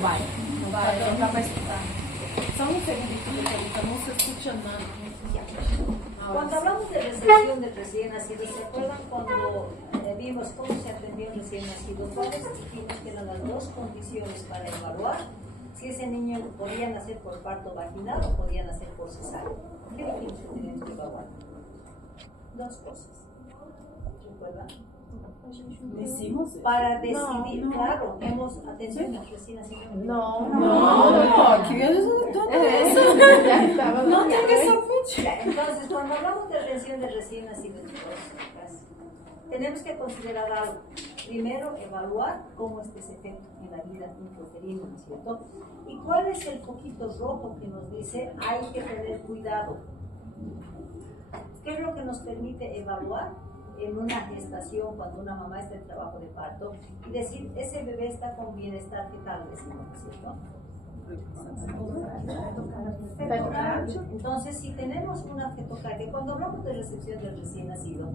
Vai. Vai, dá pra escutar. Só um segundito, porque não se escucha nada. Cuando hablamos de recepción del recién nacido, ¿se acuerdan cuando vimos cómo se atendió el recién nacido? ¿Cuáles dijimos que eran las dos condiciones para evaluar si ese niño podía nacer por parto vaginal o podía nacer por cesárea? ¿Qué dijimos que teníamos que evaluar? Dos cosas. ¿Recuerdan? Decimos. Para decidir, claro, hemos atención al recién nacido. No, crianças tudo isso. Não tem que ser. Entonces, cuando hablamos de atención del recién nacido, chicos, tenemos que considerar algo. Primero, evaluar cómo es ese efecto en la vida intrauterina, ¿no es cierto? ¿Y cuál es el foquito rojo que nos dice hay que tener cuidado? ¿Qué es lo que nos permite evaluar en una gestación cuando una mamá está en trabajo de parto y decir, ese bebé está con bienestar fetal, decimos, ¿no es cierto? Fetocardia. Entonces, si tenemos una fetocardia, cuando hablamos de recepción del recién nacido,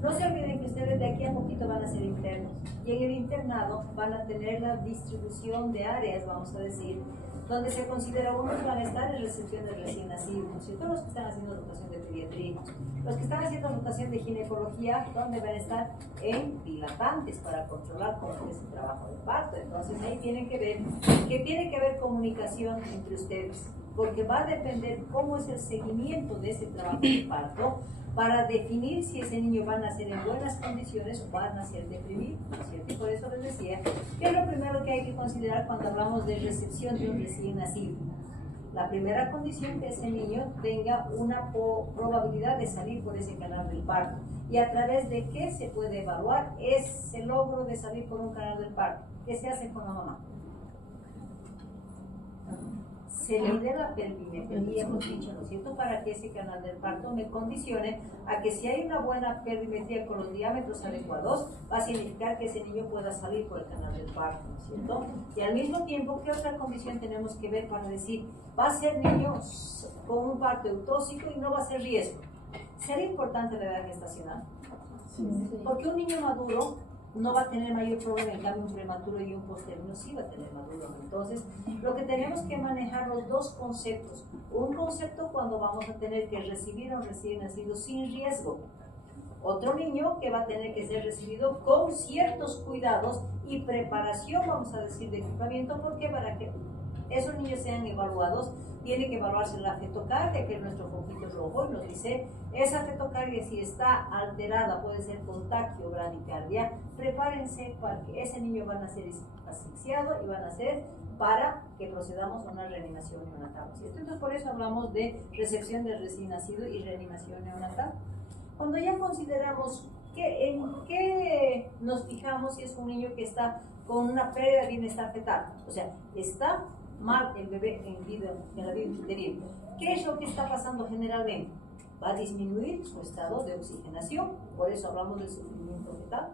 no se olviden que ustedes de aquí a poquito van a ser internos y en el internado van a tener la distribución de áreas, vamos a decir, donde se considera unos van a estar en recepción del recién nacido, ¿no es cierto? Los que están haciendo rotación de pediatría, los que están haciendo rotación de ginecología, ¿dónde van a estar? En dilatantes para controlar cómo es el trabajo de parto. Entonces ahí tienen que ver que tiene que haber comunicación entre ustedes, porque va a depender cómo es el seguimiento de ese trabajo de parto para definir si ese niño va a nacer en buenas condiciones o va a nacer deprimido, ¿no es cierto? Y por eso les decía que es lo primero que hay que considerar cuando hablamos de recepción de un recién nacido. La primera condición que ese niño tenga una probabilidad de salir por ese canal del parto. ¿Y a través de qué se puede evaluar ese logro de salir por un canal del parto? ¿Qué se hace con la mamá? Se mide la pelvimetría, hemos dicho, ¿no es cierto?, para que ese canal del parto me condicione a que si hay una buena pelvimetría con los diámetros adecuados, va a significar que ese niño pueda salir por el canal del parto, ¿no es cierto? Y al mismo tiempo, ¿qué otra condición tenemos que ver para decir, va a ser niño con un parto eutóxico y no va a ser riesgo? ¿Sería importante la edad gestacional? Sí. Porque un niño maduro no va a tener mayor problema, en cambio un prematuro y un posterno sí va a tener maduro. Entonces, lo que tenemos que manejar los dos conceptos. Un concepto cuando vamos a tener que recibir a un recién nacido sin riesgo. Otro niño que va a tener que ser recibido con ciertos cuidados y preparación, vamos a decir, de equipamiento, porque para que esos niños sean evaluados, tiene que evaluarse la fetocardia, que es nuestro foquito rojo, y nos dice, esa fetocardia si está alterada, puede ser contagio o bradicardia, prepárense para que ese niño va a nacer asfixiado y va a nacer para que procedamos a una reanimación neonatal, ¿cierto? Entonces por eso hablamos de recepción del recién nacido y reanimación neonatal. Cuando ya consideramos en qué nos fijamos si es un niño que está con una pérdida de bienestar fetal, o sea, está mal el bebé en la vida intrauterina. ¿Qué es lo que está pasando generalmente? Va a disminuir su estado de oxigenación, por eso hablamos del sufrimiento fetal.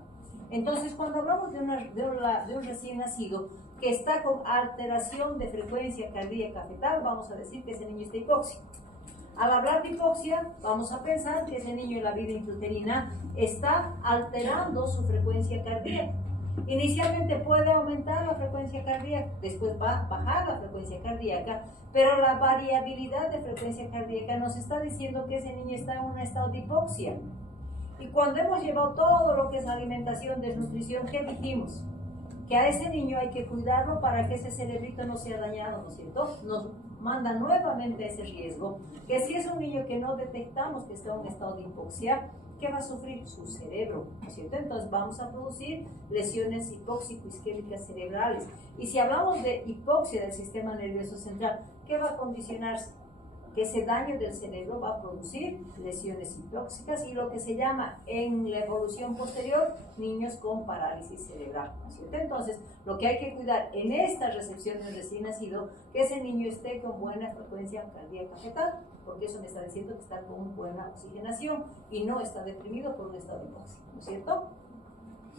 Entonces, cuando hablamos de un recién nacido que está con alteración de frecuencia cardíaca fetal, vamos a decir que ese niño está hipóxico. Al hablar de hipoxia, vamos a pensar que ese niño en la vida intrauterina está alterando su frecuencia cardíaca. Inicialmente puede aumentar la frecuencia cardíaca, después va a bajar la frecuencia cardíaca, pero la variabilidad de frecuencia cardíaca nos está diciendo que ese niño está en un estado de hipoxia. Y cuando hemos llevado todo lo que es alimentación, desnutrición, ¿qué dijimos? Que a ese niño hay que cuidarlo para que ese cerebrito no sea dañado, ¿no es cierto? Nos manda nuevamente ese riesgo, que si es un niño que no detectamos que está en un estado de hipoxia, ¿qué va a sufrir? Su cerebro, ¿no es cierto? Entonces vamos a producir lesiones hipóxico-isquémicas cerebrales. Y si hablamos de hipoxia del sistema nervioso central, ¿qué va a condicionarse? Que ese daño del cerebro va a producir lesiones hipóxicas y lo que se llama en la evolución posterior, niños con parálisis cerebral, ¿no es cierto? Entonces, lo que hay que cuidar en esta recepción del recién nacido, que ese niño esté con buena frecuencia cardíaca fetal, porque eso me está diciendo que está con buena oxigenación y no está deprimido por un estado hipóxico, ¿no es cierto?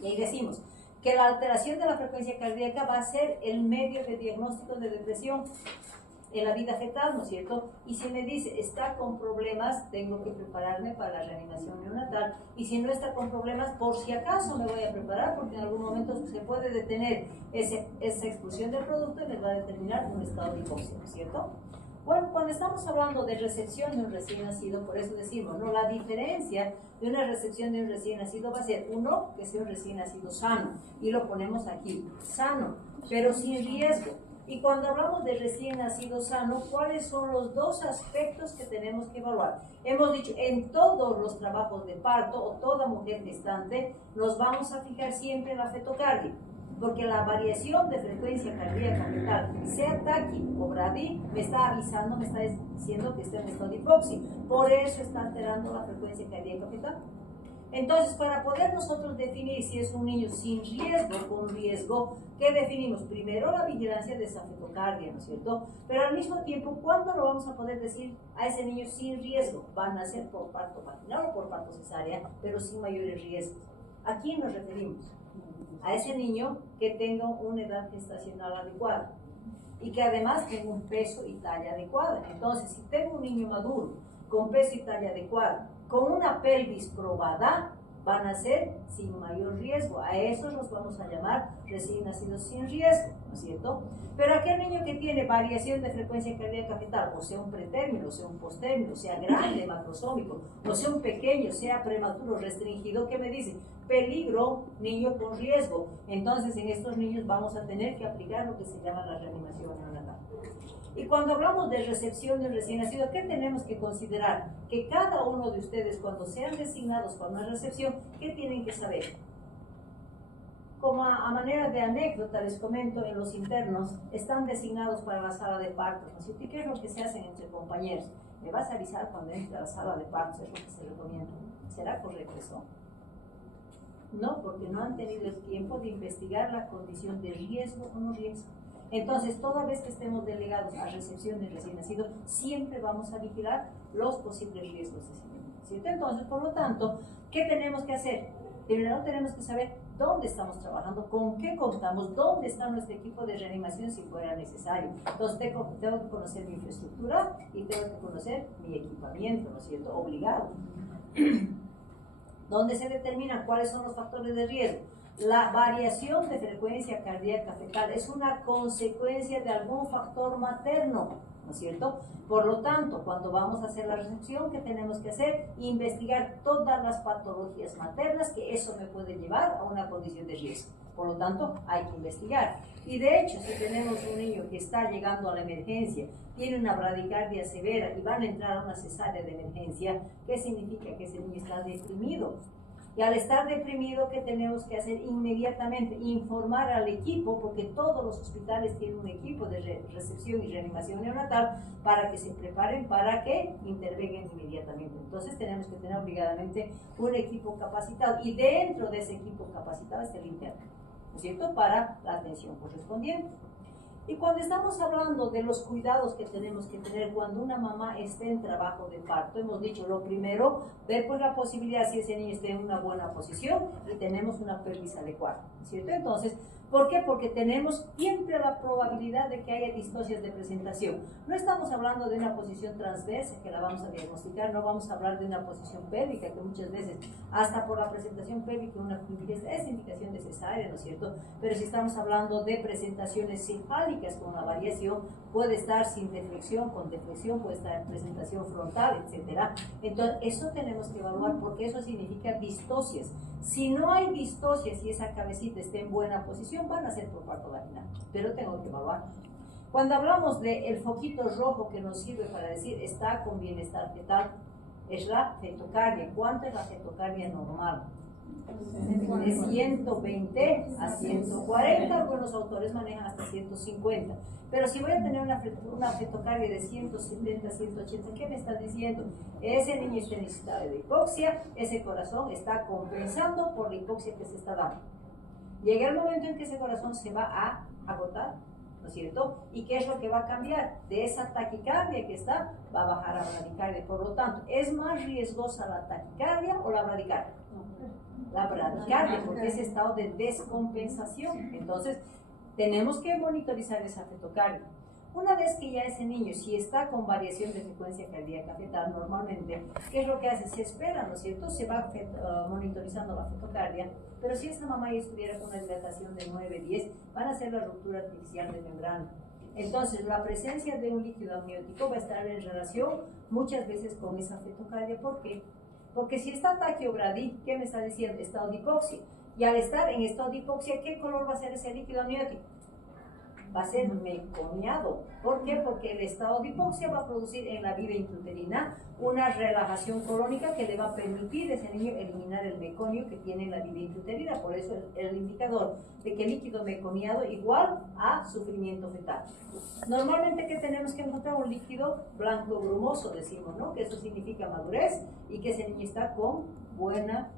Y ahí decimos que la alteración de la frecuencia cardíaca va a ser el medio de diagnóstico de depresión. en la vida fetal, ¿no es cierto? Y si me dice, está con problemas, tengo que prepararme para la reanimación neonatal. Y si no está con problemas, por si acaso me voy a preparar, porque en algún momento se puede detener esa expulsión del producto y me va a determinar un estado de hipoxia, ¿no es cierto? Bueno, cuando estamos hablando de recepción de un recién nacido, por eso decimos, ¿no? La diferencia de una recepción de un recién nacido va a ser, uno, que sea un recién nacido sano, y lo ponemos aquí, sano, pero sin riesgo. Y cuando hablamos de recién nacido sano, ¿cuáles son los dos aspectos que tenemos que evaluar? Hemos dicho, en todos los trabajos de parto o toda mujer gestante, nos vamos a fijar siempre en la fetocardia, porque la variación de frecuencia cardíaca fetal, sea taqui o bradi, me está avisando, me está diciendo que está en estado de hipoxia. Por eso está alterando la frecuencia cardíaca fetal. Entonces, para poder nosotros definir si es un niño sin riesgo o con riesgo, ¿qué definimos? Primero, la vigilancia de esa fetocardia, ¿no es cierto? Pero al mismo tiempo, ¿cuándo lo vamos a poder decir a ese niño sin riesgo? Van a ser por parto vaginal o por parto cesárea, pero sin mayores riesgos. ¿A quién nos referimos? A ese niño que tenga una edad gestacional adecuada y que además tenga un peso y talla adecuada. Entonces, si tengo un niño maduro con peso y talla adecuada, con una pelvis probada, van a ser sin mayor riesgo. A esos los vamos a llamar recién nacidos sin riesgo, ¿no es cierto? Pero aquel niño que tiene variación de frecuencia cardíaca fetal, o sea un pretérmino, o sea un postérmino, sea grande, macrosómico, o sea un pequeño, sea prematuro, restringido, ¿qué me dice? Peligro, niño con riesgo. Entonces en estos niños vamos a tener que aplicar lo que se llama la reanimación neonatal. Y cuando hablamos de recepción de un recién nacido, ¿qué tenemos que considerar? Que cada uno de ustedes, cuando sean designados para una recepción, ¿qué tienen que saber? Como a manera de anécdota, les comento, en los internos están designados para la sala de partos, ¿no es cierto? ¿Y qué es lo que se hacen entre compañeros? Me vas a avisar cuando entre a la sala de partos, es lo que se recomienda. ¿Será correcto eso? No, porque no han tenido el tiempo de investigar la condición de riesgo o no riesgo. Entonces, toda vez que estemos delegados a recepción del recién nacido, siempre vamos a vigilar los posibles riesgos de ese niño, ¿cierto? Entonces, por lo tanto, ¿qué tenemos que hacer? Primero tenemos que saber dónde estamos trabajando, con qué contamos, dónde está nuestro equipo de reanimación si fuera necesario. Entonces, tengo que conocer mi infraestructura y tengo que conocer mi equipamiento, ¿no es cierto? Obligado. ¿Dónde se determinan cuáles son los factores de riesgo? La variación de frecuencia cardíaca fetal es una consecuencia de algún factor materno, ¿no es cierto? Por lo tanto, cuando vamos a hacer la recepción, ¿qué tenemos que hacer? Investigar todas las patologías maternas, que eso me puede llevar a una condición de riesgo. Por lo tanto, hay que investigar. Y de hecho, si tenemos un niño que está llegando a la emergencia, tiene una bradicardia severa y van a entrar a una cesárea de emergencia, ¿qué significa? Que ese niño está deprimido. Y al estar deprimido, ¿qué tenemos que hacer inmediatamente? Informar al equipo, porque todos los hospitales tienen un equipo de recepción y reanimación neonatal, para que se preparen, para que intervengan inmediatamente. Entonces tenemos que tener obligadamente un equipo capacitado, y dentro de ese equipo capacitado está el interno, ¿no es cierto?, para la atención correspondiente. Y cuando estamos hablando de los cuidados que tenemos que tener cuando una mamá esté en trabajo de parto, hemos dicho lo primero, ver pues la posibilidad si ese niño está en una buena posición y tenemos una pelvis adecuada, ¿cierto? Entonces, ¿por qué? Porque tenemos siempre la probabilidad de que haya distocias de presentación. No estamos hablando de una posición transversa que la vamos a diagnosticar, no vamos a hablar de una posición pélvica, que muchas veces, hasta por la presentación pélvica, una es indicación de cesárea, ¿no es cierto? Pero si estamos hablando de presentaciones cefálicas con una variación, puede estar sin deflexión, con deflexión, puede estar en presentación frontal, etc. Entonces, eso tenemos que evaluar, porque eso significa distocias. Si no hay distocias y esa cabecita está en buena posición, van a ser por parto vaginal, pero tengo que evaluar. Cuando hablamos del foquito rojo que nos sirve para decir está con bienestar fetal, es la fetocardia. ¿Cuánto es la fetocardia normal? De 120 a 140, algunos autores manejan hasta 150. Pero si voy a tener una fetocardia de 170, 180, ¿qué me está diciendo? Ese niño está en estado de hipoxia, ese corazón está compensando por la hipoxia que se está dando. Llega el momento en que ese corazón se va a agotar, ¿no es cierto? ¿Y qué es lo que va a cambiar? De esa taquicardia que está, va a bajar a bradicardia. Por lo tanto, ¿es más riesgosa la taquicardia o la bradicardia? La bradicardia, porque es estado de descompensación. Entonces, tenemos que monitorizar esa fetocardia. Una vez que ya ese niño, si está con variación de frecuencia cardíaca fetal, normalmente, ¿qué es lo que hace? Se espera, ¿no es cierto? Se va monitorizando la fetocardia, pero si esa mamá ya estuviera con una dilatación de 9, 10, van a hacer la ruptura artificial de membrana. Entonces, la presencia de un líquido amniótico va a estar en relación muchas veces con esa fetocardia. ¿Por qué? Porque si está taquiobradí, ¿qué me está diciendo? Estado de hipoxia. Y al estar en estado de hipoxia, ¿qué color va a ser ese líquido amniótico? Va a ser meconiado. ¿Por qué? Porque el estado de hipoxia va a producir en la vía intrauterina una relajación colónica que le va a permitir a ese niño eliminar el meconio que tiene en la vía intrauterina. Por eso el indicador de que líquido meconiado igual a sufrimiento fetal. Normalmente, ¿qué tenemos que encontrar? Un líquido blanco brumoso, decimos, ¿no? Que eso significa madurez y que ese niño está con buena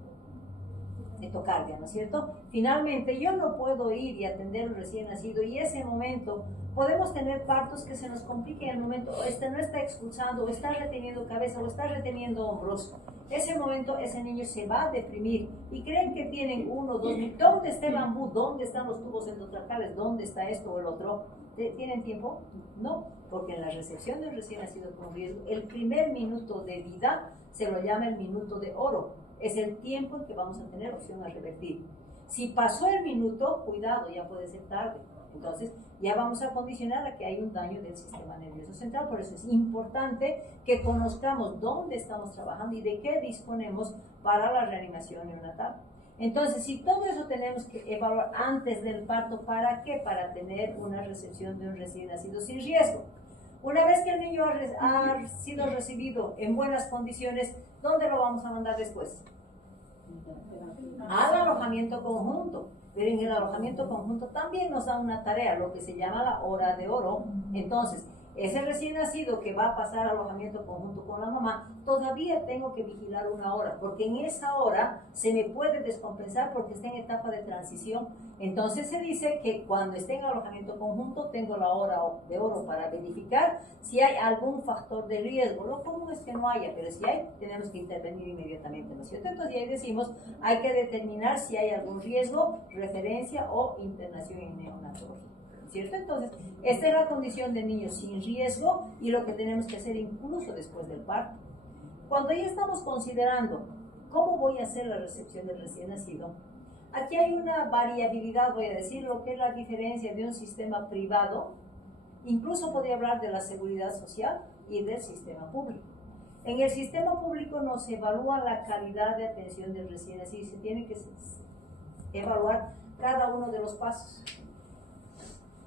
fetocardia, ¿no es cierto? Finalmente, yo no puedo ir y atender un recién nacido y ese momento podemos tener partos que se nos compliquen en el momento, no está expulsando, o está reteniendo cabeza, o está reteniendo hombros. Ese momento, ese niño se va a deprimir y creen que tienen 1 o 2 minutos. ¿Dónde está el bambú? ¿Dónde están los tubos endotracales? ¿Dónde está esto o el otro? ¿Tienen tiempo? No, porque en la recepción de un recién nacido con riesgo, el primer minuto de vida se lo llama el minuto de oro. Es el tiempo en que vamos a tener opción a revertir. Si pasó el minuto, cuidado, ya puede ser tarde. Entonces, ya vamos a condicionar a que hay un daño del sistema nervioso central. Por eso es importante que conozcamos dónde estamos trabajando y de qué disponemos para la reanimación neonatal. Entonces, si todo eso tenemos que evaluar antes del parto, ¿para qué? Para tener una recepción de un recién nacido sin riesgo. Una vez que el niño ha sido recibido en buenas condiciones, ¿dónde lo vamos a mandar después? Al alojamiento conjunto. Pero en el alojamiento conjunto también nos da una tarea, lo que se llama la hora de oro. Entonces, ese recién nacido que va a pasar al alojamiento conjunto con la mamá, todavía tengo que vigilar 1 hora, porque en esa hora se me puede descompensar porque está en etapa de transición. Entonces se dice que cuando esté en alojamiento conjunto tengo la hora de oro para verificar si hay algún factor de riesgo. Lo común es que no haya, pero si hay, tenemos que intervenir inmediatamente, ¿no es cierto? Entonces ahí decimos, hay que determinar si hay algún riesgo, referencia o internación en neonatología. ¿Cierto? Entonces, esta es la condición de niños sin riesgo y lo que tenemos que hacer incluso después del parto. Cuando ya estamos considerando cómo voy a hacer la recepción del recién nacido, aquí hay una variabilidad, voy a decir, lo que es la diferencia de un sistema privado, incluso podría hablar de la seguridad social y del sistema público. En el sistema público no se evalúa la calidad de atención del recién nacido, se tiene que evaluar cada uno de los pasos.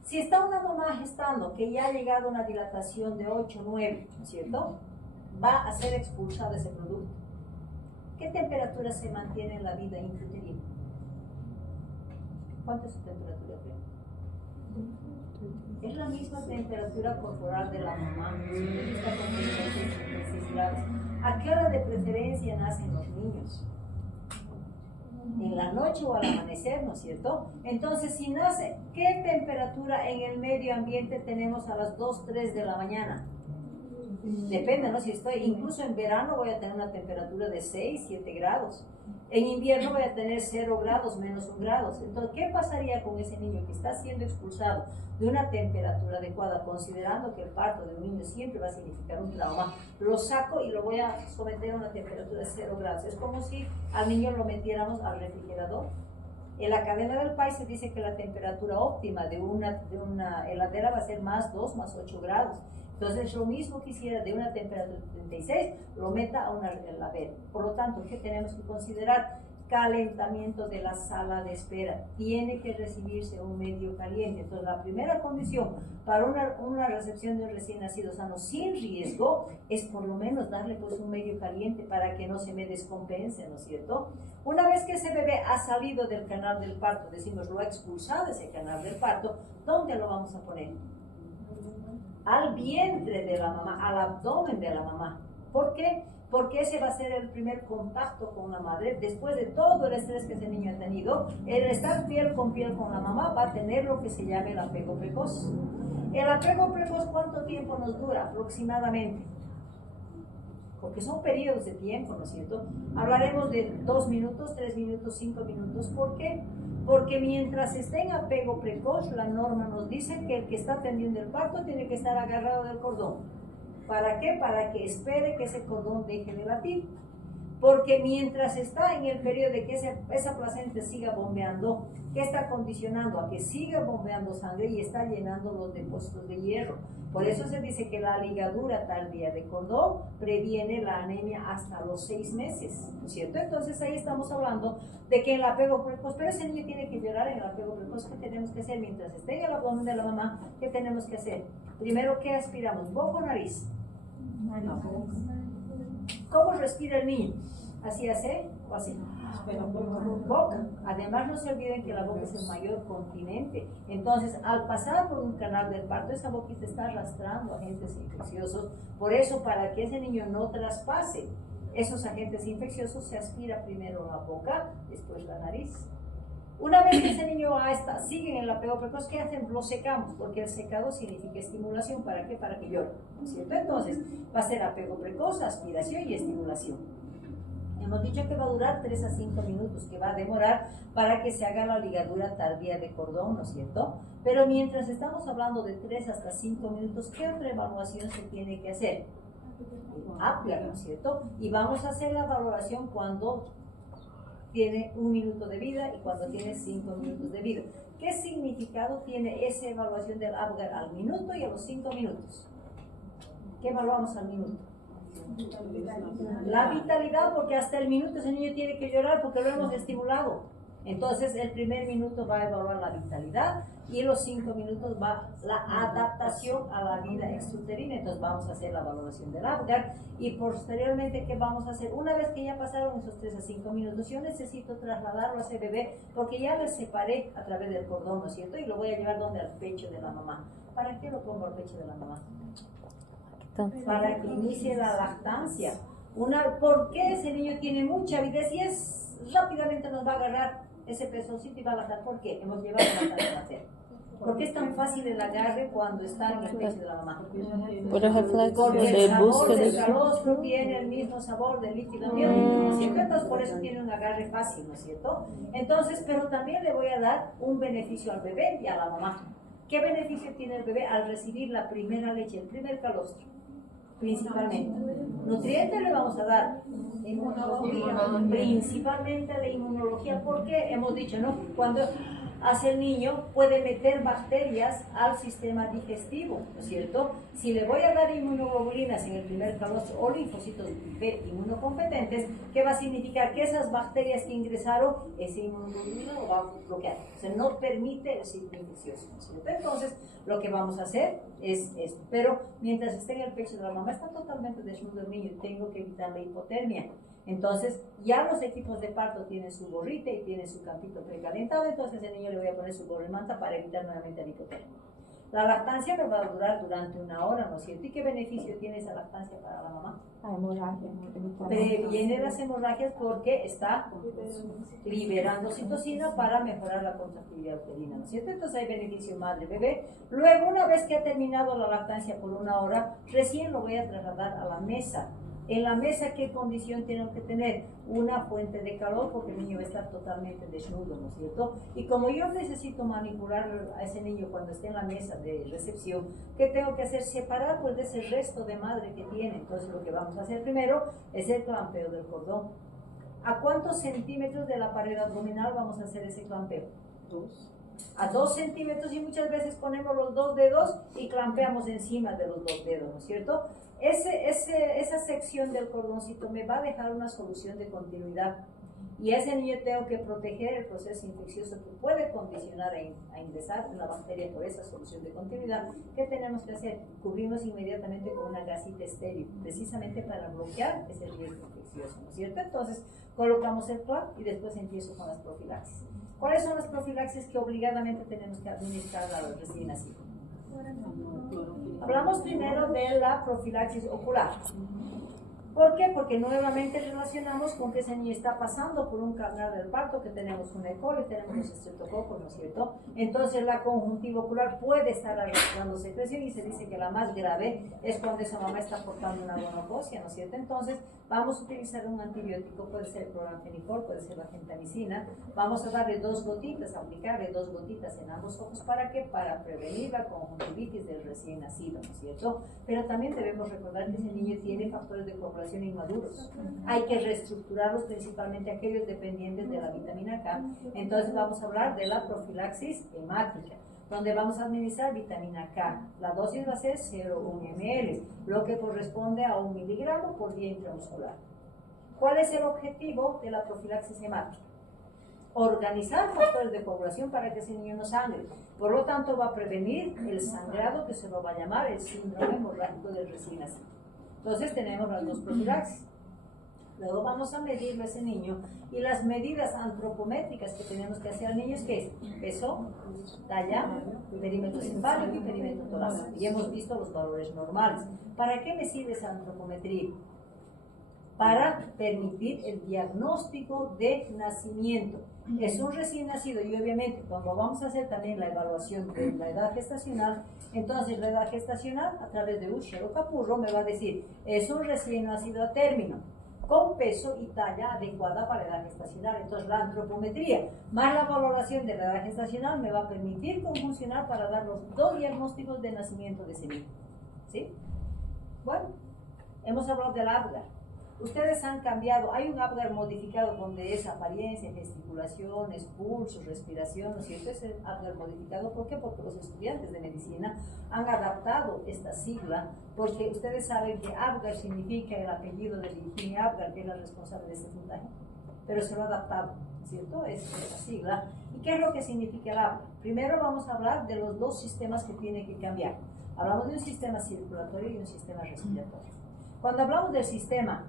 Si está una mamá gestando que ya ha llegado a una dilatación de 8, 9, ¿no es cierto? Va a ser expulsado ese producto. ¿Qué temperatura se mantiene en la vida intrauterina? ¿Cuánto es su temperatura? Es la misma temperatura corporal de la mamá. Si está con 36 grados. ¿A qué hora de preferencia nacen los niños? En la noche o al amanecer, ¿no es cierto? Entonces, si nace, ¿qué temperatura en el medio ambiente tenemos a las 2, 3 de la mañana? Depende, ¿no? Si estoy, incluso en verano voy a tener una temperatura de 6, 7 grados. En invierno voy a tener 0 grados, menos 1 grado. Entonces, ¿qué pasaría con ese niño que está siendo expulsado de una temperatura adecuada, considerando que el parto de un niño siempre va a significar un trauma? Lo saco y lo voy a someter a una temperatura de 0 grados. Es como si al niño lo metiéramos al refrigerador. En la cadena del país se dice que la temperatura óptima de una heladera va a ser más 2, más 8 grados. Entonces, lo mismo que hiciera de una temperatura de 36, lo meta a una heladera. Por lo tanto, ¿qué tenemos que considerar? Calentamiento de la sala de espera. Tiene que recibirse un medio caliente. Entonces, la primera condición para una recepción de un recién nacido sano sin riesgo es por lo menos darle pues un medio caliente para que no se me descompense, ¿no es cierto? Una vez que ese bebé ha salido del canal del parto, decimos, lo ha expulsado ese canal del parto, ¿dónde lo vamos a poner? Al vientre de la mamá, al abdomen de la mamá. ¿Por qué? Porque ese va a ser el primer contacto con la madre. Después de todo el estrés que ese niño ha tenido, el estar piel con piel con la mamá va a tener lo que se llama el apego precoz. El apego precoz, ¿cuánto tiempo nos dura aproximadamente? Porque son periodos de tiempo, ¿no es cierto? Hablaremos de 2 minutos, 3 minutos, 5 minutos. ¿Por qué? Porque mientras esté en apego precoz, la norma nos dice que el que está atendiendo el parto tiene que estar agarrado del cordón. ¿Para qué? Para que espere que ese cordón deje de latir. Porque mientras está en el periodo de que esa placenta siga bombeando, ¿qué está condicionando? A que siga bombeando sangre y está llenando los depósitos de hierro. Por eso se dice que la ligadura tardía de cordón previene la anemia hasta los 6 meses, ¿no es cierto? Entonces ahí estamos hablando de que en el apego precoz, pero ese niño tiene que llorar en el apego precoz. ¿Qué tenemos que hacer mientras esté en el abdomen de la mamá? ¿Qué tenemos que hacer? Primero, ¿qué aspiramos? ¿Boca o nariz? ¿Cómo respira el niño? ¿Así hace o así? Boca. Además, no se olviden que la boca es el mayor continente. Entonces, al pasar por un canal del parto, esa boquita está arrastrando agentes infecciosos. Por eso, para que ese niño no traspase esos agentes infecciosos, se aspira primero la boca, después la nariz. Una vez que ese niño sigue en el apego precoz, ¿qué hacen? Lo secamos, porque el secado significa estimulación. ¿Para qué? Para que llore, ¿no es cierto? Entonces, va a ser apego precoz, aspiración y estimulación. Hemos dicho que va a durar 3 a 5 minutos, que va a demorar para que se haga la ligadura tardía de cordón, ¿no es cierto? Pero mientras estamos hablando de 3 hasta 5 minutos, ¿qué otra evaluación se tiene que hacer? Apgar, ¿no es cierto? Y vamos a hacer la valoración cuando tiene 1 minuto de vida y cuando tiene 5 minutos de vida. ¿Qué significado tiene esa evaluación del Apgar al minuto y a los 5 minutos? ¿Qué evaluamos al minuto? La vitalidad, porque hasta el minuto ese niño tiene que llorar porque lo hemos estimulado. Entonces el primer minuto va a evaluar la vitalidad y los 5 minutos va la adaptación a la vida exuterina. Entonces vamos a hacer la valoración del Apgar y posteriormente, ¿qué vamos a hacer? Una vez que ya pasaron esos 3 a 5 minutos, yo necesito trasladarlo a ese bebé porque ya le separé a través del cordón, ¿no es cierto? Y lo voy a llevar donde, al pecho de la mamá. ¿Para qué lo pongo al pecho de la mamá? Para que inicie la lactancia. ¿Por qué ese niño tiene mucha avidez y rápidamente nos va a agarrar ese pezoncito y va a lactar? ¿Por qué? Hemos llevado a lactancia materna. ¿Por qué es tan fácil el agarre cuando está en el pecho de la mamá? Porque el sabor del calostro tiene el mismo sabor del líquido amniótico, ¿cierto? Entonces por eso tiene un agarre fácil, ¿no es cierto? Entonces, pero también le voy a dar un beneficio al bebé y a la mamá. ¿Qué beneficio tiene el bebé al recibir la primera leche, el primer calostro? Principalmente. Nutrientes le vamos a dar. Principalmente la inmunología, porque hemos dicho, ¿no? Cuando hace el niño puede meter bacterias al sistema digestivo, ¿no es cierto? Si le voy a dar inmunoglobulinas en el primer calostro o linfocitos B inmunocompetentes, ¿qué va a significar? Que esas bacterias que ingresaron, ese inmunoglobulina lo va a bloquear, o sea, no permite el ciclo infeccioso, ¿no es cierto? Entonces, lo que vamos a hacer es esto, pero mientras esté en el pecho de la mamá está totalmente desnudo el niño, tengo que evitar la hipotermia. Entonces, ya los equipos de parto tienen su gorrita y tienen su campito precalentado, entonces el niño le voy a poner su gorro y manta para evitar nuevamente la hipotermia. La lactancia me va a durar durante 1 hora, ¿no es cierto? ¿Y qué beneficio tiene esa lactancia para la mamá? Previene las hemorragias porque está liberando oxitocina para mejorar la contractilidad uterina, ¿no es cierto? Entonces hay beneficio madre-bebé. Luego, una vez que ha terminado la lactancia por 1 hora, recién lo voy a trasladar a la mesa. En la mesa, ¿qué condición tengo que tener? Una fuente de calor, porque el niño va a estar totalmente desnudo, ¿no es cierto? Y como yo necesito manipular a ese niño cuando esté en la mesa de recepción, ¿qué tengo que hacer? Separar pues de ese resto de madre que tiene. Entonces lo que vamos a hacer primero es el clampeo del cordón. ¿A cuántos centímetros de la pared abdominal vamos a hacer ese clampeo? 2. A 2 centímetros, y muchas veces ponemos los 2 dedos y clampeamos encima de los 2 dedos, ¿no es cierto? Esa sección del cordoncito me va a dejar una solución de continuidad y a ese niño tengo que proteger el proceso infeccioso que puede condicionar a ingresar una bacteria por esa solución de continuidad. ¿Qué tenemos que hacer? Cubrimos inmediatamente con una gasita estéril, precisamente para bloquear ese riesgo infeccioso, ¿no es cierto? Entonces colocamos el clamp y después empiezo con las profilaxis. ¿Cuáles son las profilaxis que obligadamente tenemos que administrar al recién nacido? Hablamos primero de la profilaxis ocular. ¿Por qué? Porque nuevamente relacionamos con que ese niño está pasando por un canal del parto, que tenemos una E. coli, tenemos los estreptococos, ¿no es cierto? Entonces la conjuntiva ocular puede estar arrastrando secreción y se dice que la más grave es cuando esa mamá está portando una gonocosia, ¿no es cierto? Entonces vamos a utilizar un antibiótico, puede ser el cloranfenicol, puede ser la gentamicina, vamos a darle 2 gotitas, aplicarle 2 gotitas en ambos ojos, ¿para qué? Para prevenir la conjuntivitis del recién nacido, ¿no es cierto? Pero también debemos recordar que ese niño tiene factores de coagulación inmaduros. Hay que reestructurarlos, principalmente aquellos dependientes de la vitamina K. Entonces vamos a hablar de la profilaxis hemática, donde vamos a administrar vitamina K. La dosis va a ser 0,1 ml, lo que corresponde a 1 miligramo por día intramuscular. ¿Cuál es el objetivo de la profilaxis hemática? Organizar factores de coagulación para que ese niño no sangre. Por lo tanto, va a prevenir el sangrado, que se lo va a llamar el síndrome hemorrágico del recién nacido. Entonces tenemos las 2 profilaxis. Luego vamos a medirlo a ese niño, y las medidas antropométricas que tenemos que hacer al niño es que es peso, talla, perímetro cefálico y perímetro torácico. Y hemos visto los valores normales. ¿Para qué me sirve esa antropometría? Para permitir el diagnóstico de nacimiento. Es un recién nacido, y obviamente cuando vamos a hacer también la evaluación de la edad gestacional, entonces la edad gestacional a través de Usher o Capurro me va a decir, es un recién nacido a término, con peso y talla adecuada para la edad gestacional. Entonces la antropometría más la valoración de la edad gestacional me va a permitir conjuncionar para dar los 2 diagnósticos de nacimiento de ese niño. ¿Sí? Bueno, hemos hablado del Apgar. Ustedes han cambiado, hay un Apgar modificado donde es apariencia, gesticulaciones, pulso, respiración, ¿no es cierto? Es el Apgar modificado. ¿Por qué? Porque los estudiantes de medicina han adaptado esta sigla, porque ustedes saben que Apgar significa el apellido de Virginia Apgar, que es la responsable de este puntaje, pero se lo ha adaptado, ¿no es cierto? Es esa sigla. ¿Y qué es lo que significa el Apgar? Primero vamos a hablar de los 2 sistemas que tienen que cambiar. Hablamos de un sistema circulatorio y un sistema respiratorio. Cuando hablamos del sistema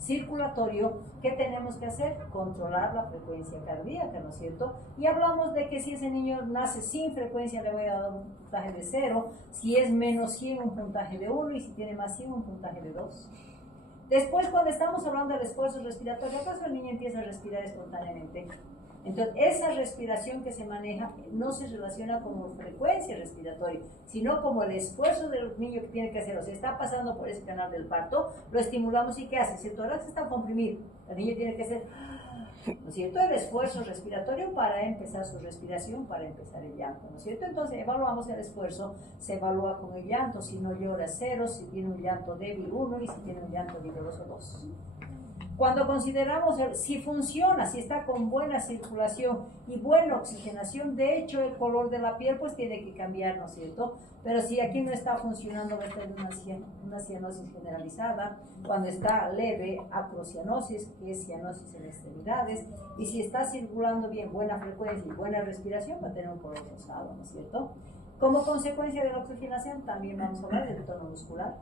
circulatorio, ¿qué tenemos que hacer? Controlar la frecuencia cardíaca, ¿no es cierto? Y hablamos de que si ese niño nace sin frecuencia, le voy a dar un puntaje de 0, si es menos 100, un puntaje de 1, y si tiene más 100, un puntaje de 2. Después, cuando estamos hablando del esfuerzo respiratorio, ¿acaso el niño empieza a respirar espontáneamente? Entonces, esa respiración que se maneja no se relaciona como frecuencia respiratoria, sino como el esfuerzo del niño que tiene que hacer. O sea, está pasando por ese canal del parto, lo estimulamos y ¿qué hace? Si el tórax está comprimido, el niño tiene que hacer, ¿no es cierto?, el esfuerzo respiratorio para empezar su respiración, para empezar el llanto, ¿no es cierto? Entonces, evaluamos el esfuerzo, se evalúa con el llanto, si no llora 0, si tiene un llanto débil 1 y si tiene un llanto vigoroso 2. Cuando consideramos si funciona, si está con buena circulación y buena oxigenación, de hecho el color de la piel pues tiene que cambiar, ¿no es cierto? Pero si aquí no está funcionando, va a estar una cianosis generalizada. Cuando está leve, acrocianosis, que es cianosis en extremidades. Y si está circulando bien, buena frecuencia y buena respiración, va a tener un color rosado, ¿no es cierto? Como consecuencia de la oxigenación, también vamos a hablar del tono muscular.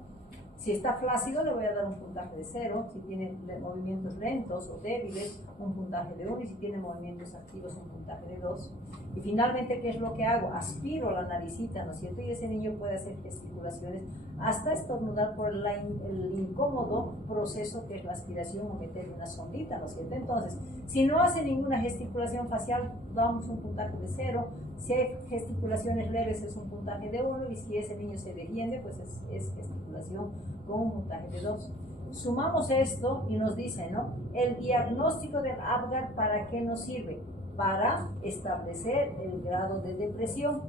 Si está flácido, le voy a dar un puntaje de 0. Si tiene movimientos lentos o débiles, un puntaje de 1. Y si tiene movimientos activos, un puntaje de 2. Y finalmente, ¿qué es lo que hago? Aspiro la naricita, ¿no es cierto? Y ese niño puede hacer gesticulaciones hasta estornudar por el incómodo proceso que es la aspiración o meterle una sondita, ¿no es cierto? Entonces, si no hace ninguna gesticulación facial, damos un puntaje de 0. Si hay gesticulaciones leves, es un puntaje de 1. Y si ese niño se defiende, pues es gesticulación con un puntaje de 2. Sumamos esto y nos dice, ¿no? El diagnóstico del Apgar, ¿para qué nos sirve? Para establecer el grado de depresión.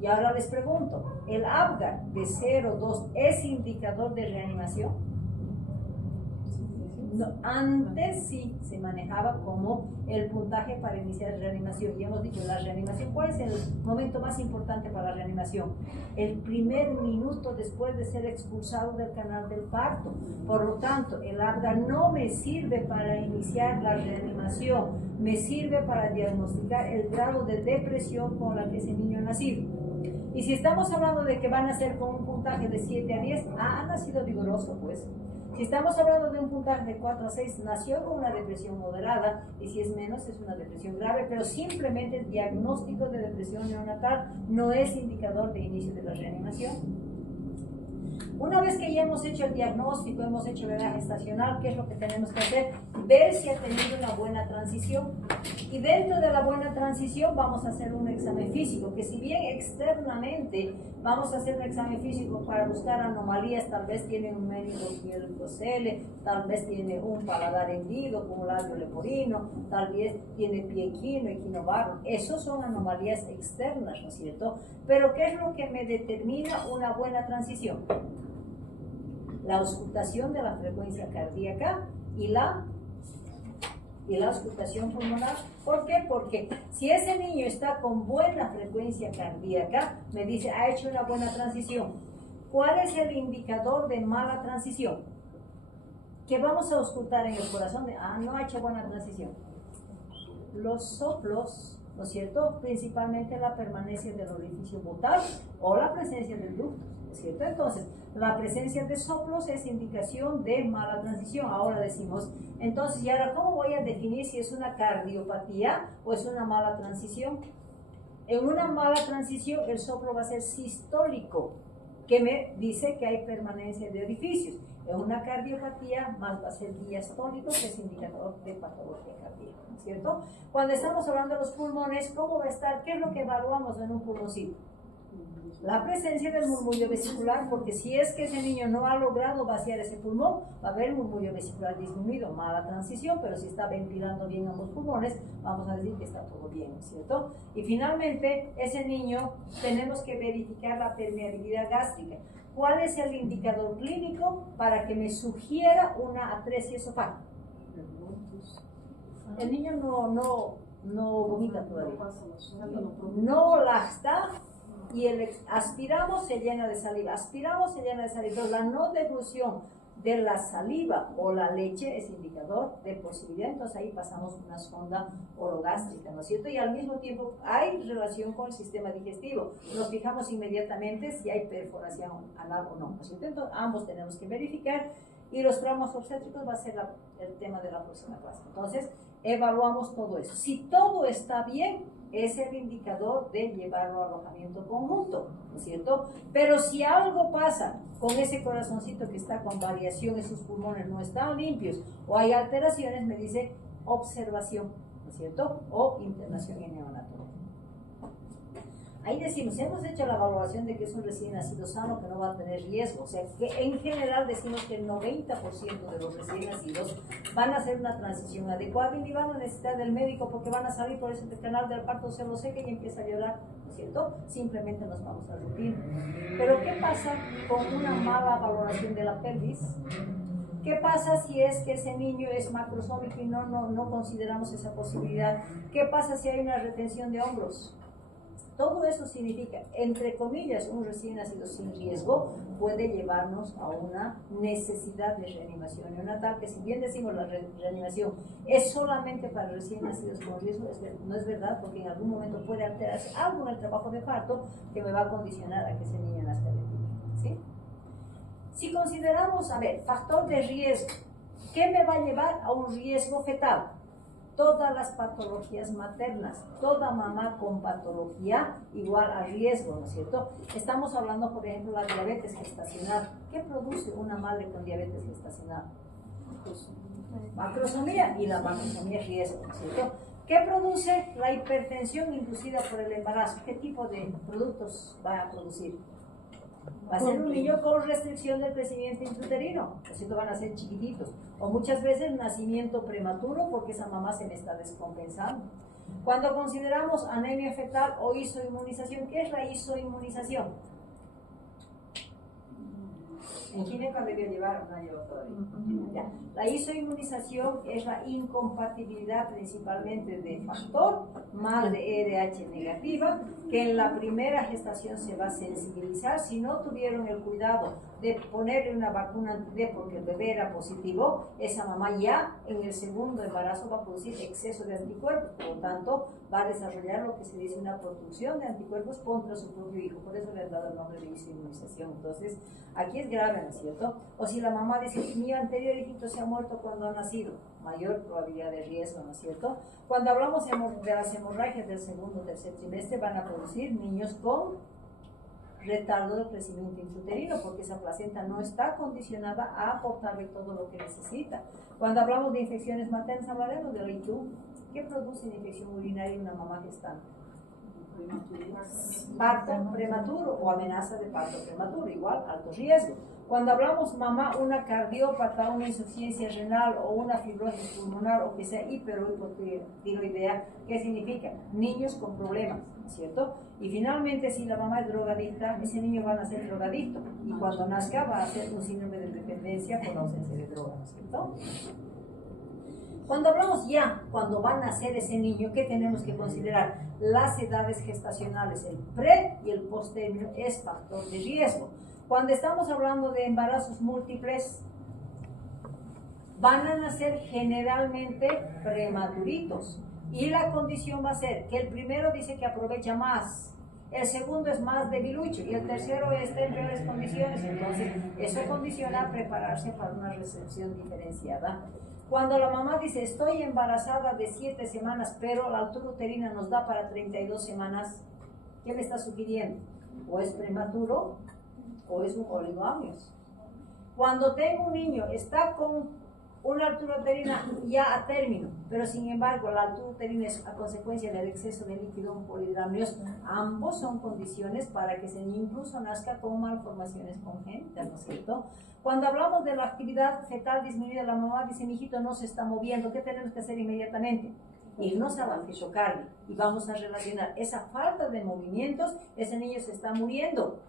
Y ahora les pregunto, ¿el Apgar de 0,2 es indicador de reanimación? No, antes sí se manejaba como el puntaje para iniciar reanimación. Y hemos dicho, la reanimación, ¿cuál es el momento más importante para la reanimación? El primer minuto después de ser expulsado del canal del parto. Por lo tanto, el Apgar no me sirve para iniciar la reanimación, me sirve para diagnosticar el grado de depresión con la que ese niño ha nacido. Y si estamos hablando de que van a nacer con un puntaje de 7 a 10, ha nacido vigoroso, pues. Si estamos hablando de un puntaje de 4 a 6, nació con una depresión moderada, y si es menos, es una depresión grave, pero simplemente el diagnóstico de depresión neonatal no es indicador de inicio de la reanimación. Una vez que ya hemos hecho el diagnóstico, hemos hecho la edad gestacional, ¿qué es lo que tenemos que hacer? Ver si ha tenido una buena transición. Y dentro de la buena transición vamos a hacer un examen físico, que si bien externamente vamos a hacer un examen físico para buscar anomalías, tal vez tiene un meningocele, tal vez tiene un paladar hendido como labio leporino, tal vez tiene pie equino, equinovarro. Esos son anomalías externas, ¿no es cierto? Pero ¿qué es lo que me determina una buena transición? La auscultación de la frecuencia cardíaca y la auscultación pulmonar. ¿Por qué? Porque si ese niño está con buena frecuencia cardíaca, me dice, ha hecho una buena transición. ¿Cuál es el indicador de mala transición? Que vamos a auscultar en el corazón de, no ha hecho buena transición. Los soplos, ¿no es cierto? Principalmente la permanencia del orificio butal o la presencia del ducto, ¿no es cierto? Entonces, la presencia de soplos es indicación de mala transición. Ahora decimos, entonces, ¿y ahora cómo voy a definir si es una cardiopatía o es una mala transición? En una mala transición, el soplo va a ser sistólico, que me dice que hay permanencia de orificios. En una cardiopatía, más va a ser diastólico, que es indicador de patología cardíaca, ¿no es cierto? Cuando estamos hablando de los pulmones, ¿cómo va a estar? ¿Qué es lo que evaluamos en un pulmoncito? La presencia del murmullo vesicular, porque si es que ese niño no ha logrado vaciar ese pulmón, va a haber murmullo vesicular disminuido, mala transición, pero si está ventilando bien ambos pulmones, vamos a decir que está todo bien, ¿no es cierto? Y finalmente, ese niño tenemos que verificar la permeabilidad gástrica. ¿Cuál es el indicador clínico para que me sugiera una atresia esofágica? El niño no vomita todavía, no la está. Y aspiramos, se llena de saliva, aspiramos, se llena de saliva. Entonces, la no deglución de la saliva o la leche es indicador de posibilidad. Entonces, ahí pasamos una sonda orogástrica, ¿no es cierto? Y al mismo tiempo hay relación con el sistema digestivo. Nos fijamos inmediatamente si hay perforación anal o no, ¿no es cierto? Entonces, ambos tenemos que verificar. Y los traumas obstétricos va a ser el tema de la próxima clase. Entonces, evaluamos todo eso. Si todo está bien, es el indicador de llevarlo a alojamiento conjunto, ¿no es cierto? Pero si algo pasa con ese corazoncito que está con variación, esos pulmones no están limpios o hay alteraciones, me dice observación, ¿no es cierto? O internación en neonato. Ahí decimos, hemos hecho la evaluación de que es un recién nacido sano que no va a tener riesgo. O sea, que en general decimos que el 90% de los recién nacidos van a hacer una transición adecuada y ni van a necesitar del médico porque van a salir por ese canal del parto, se lo seca y empieza a llorar, ¿no es cierto? Simplemente nos vamos a rutina. Pero ¿qué pasa con una mala valoración de la pelvis? ¿Qué pasa si es que ese niño es macrosómico y no consideramos esa posibilidad? ¿Qué pasa si hay una retención de hombros? Todo eso significa, entre comillas, un recién nacido sin riesgo puede llevarnos a una necesidad de reanimación neonatal, que si bien decimos la reanimación es solamente para recién nacidos con riesgo, no es verdad, porque en algún momento puede alterarse algo en el trabajo de parto que me va a condicionar a que ese niño nazca de ¿sí? Si consideramos, factor de riesgo, ¿qué me va a llevar a un riesgo fetal? Todas las patologías maternas, toda mamá con patología igual a riesgo, ¿no es cierto? Estamos hablando, por ejemplo, de la diabetes gestacional. ¿Qué produce una madre con diabetes gestacional? Macrosomía, y la macrosomía es riesgo, ¿no es cierto? ¿Qué produce la hipertensión inducida por el embarazo? ¿Qué tipo de productos va a producir? Va a ser un niño con restricción del crecimiento intrauterino, por cierto, van a ser chiquititos. O muchas veces nacimiento prematuro porque esa mamá se me está descompensando. Cuando consideramos anemia fetal o isoinmunización, ¿qué es la isoinmunización? En gineco debió llevar, no llevo todavía. Ya. La isoinmunización es la incompatibilidad principalmente de factor madre RH negativa, que en la primera gestación se va a sensibilizar. Si no tuvieron el cuidado de ponerle una vacuna anti-D porque el bebé era positivo, esa mamá ya en el segundo embarazo va a producir exceso de anticuerpos, por lo tanto va a desarrollar lo que se dice una producción de anticuerpos contra su propio hijo, por eso le han dado el nombre de isoinmunización. Entonces, aquí es grave, ¿no es cierto? O si la mamá dice, mi anterior hijito se ha muerto cuando ha nacido, mayor probabilidad de riesgo, ¿no es cierto? Cuando hablamos de las hemorragias del segundo o tercer trimestre, van a producir niños con retardo del crecimiento intrauterino, porque esa placenta no está condicionada a aportarle todo lo que necesita. Cuando hablamos de infecciones maternas, hablaremos del IQ. ¿Qué produce una infección urinaria en una mamá gestante? Parto prematuro o amenaza de parto prematuro, igual alto riesgo. Cuando hablamos mamá, una cardiópata, una insuficiencia renal o una fibrosis pulmonar o que sea hipertiroidea, ¿qué significa? Niños con problemas, ¿cierto? Y finalmente, si la mamá es drogadicta, ese niño va a nacer drogadicto y cuando nazca va a ser un síndrome de dependencia por ausencia de droga, ¿cierto? Cuando hablamos cuando va a nacer ese niño, ¿qué tenemos que considerar? Las edades gestacionales, el pre y el posttérmino es factor de riesgo. Cuando estamos hablando de embarazos múltiples, van a nacer generalmente prematuritos. Y la condición va a ser que el primero dice que aprovecha más, el segundo es más debilucho y el tercero está en peores condiciones. Entonces, eso condiciona a prepararse para una recepción diferenciada. Cuando la mamá dice, estoy embarazada de 7 semanas, pero la altura uterina nos da para 32 semanas, ¿qué le está sugiriendo? O es prematuro o es un oligoamnios. Cuando tengo un niño, está con una altura uterina ya a término, pero sin embargo la altura uterina es a consecuencia del exceso de líquido en polidramnios, ambos son condiciones para que ese niño incluso nazca con malformaciones congénitas, ¿no es cierto? Cuando hablamos de la actividad fetal disminuida, la mamá dice, mi hijito no se está moviendo, ¿qué tenemos que hacer inmediatamente? Irnos a la fetocardia y vamos a relacionar esa falta de movimientos, ese niño se está muriendo.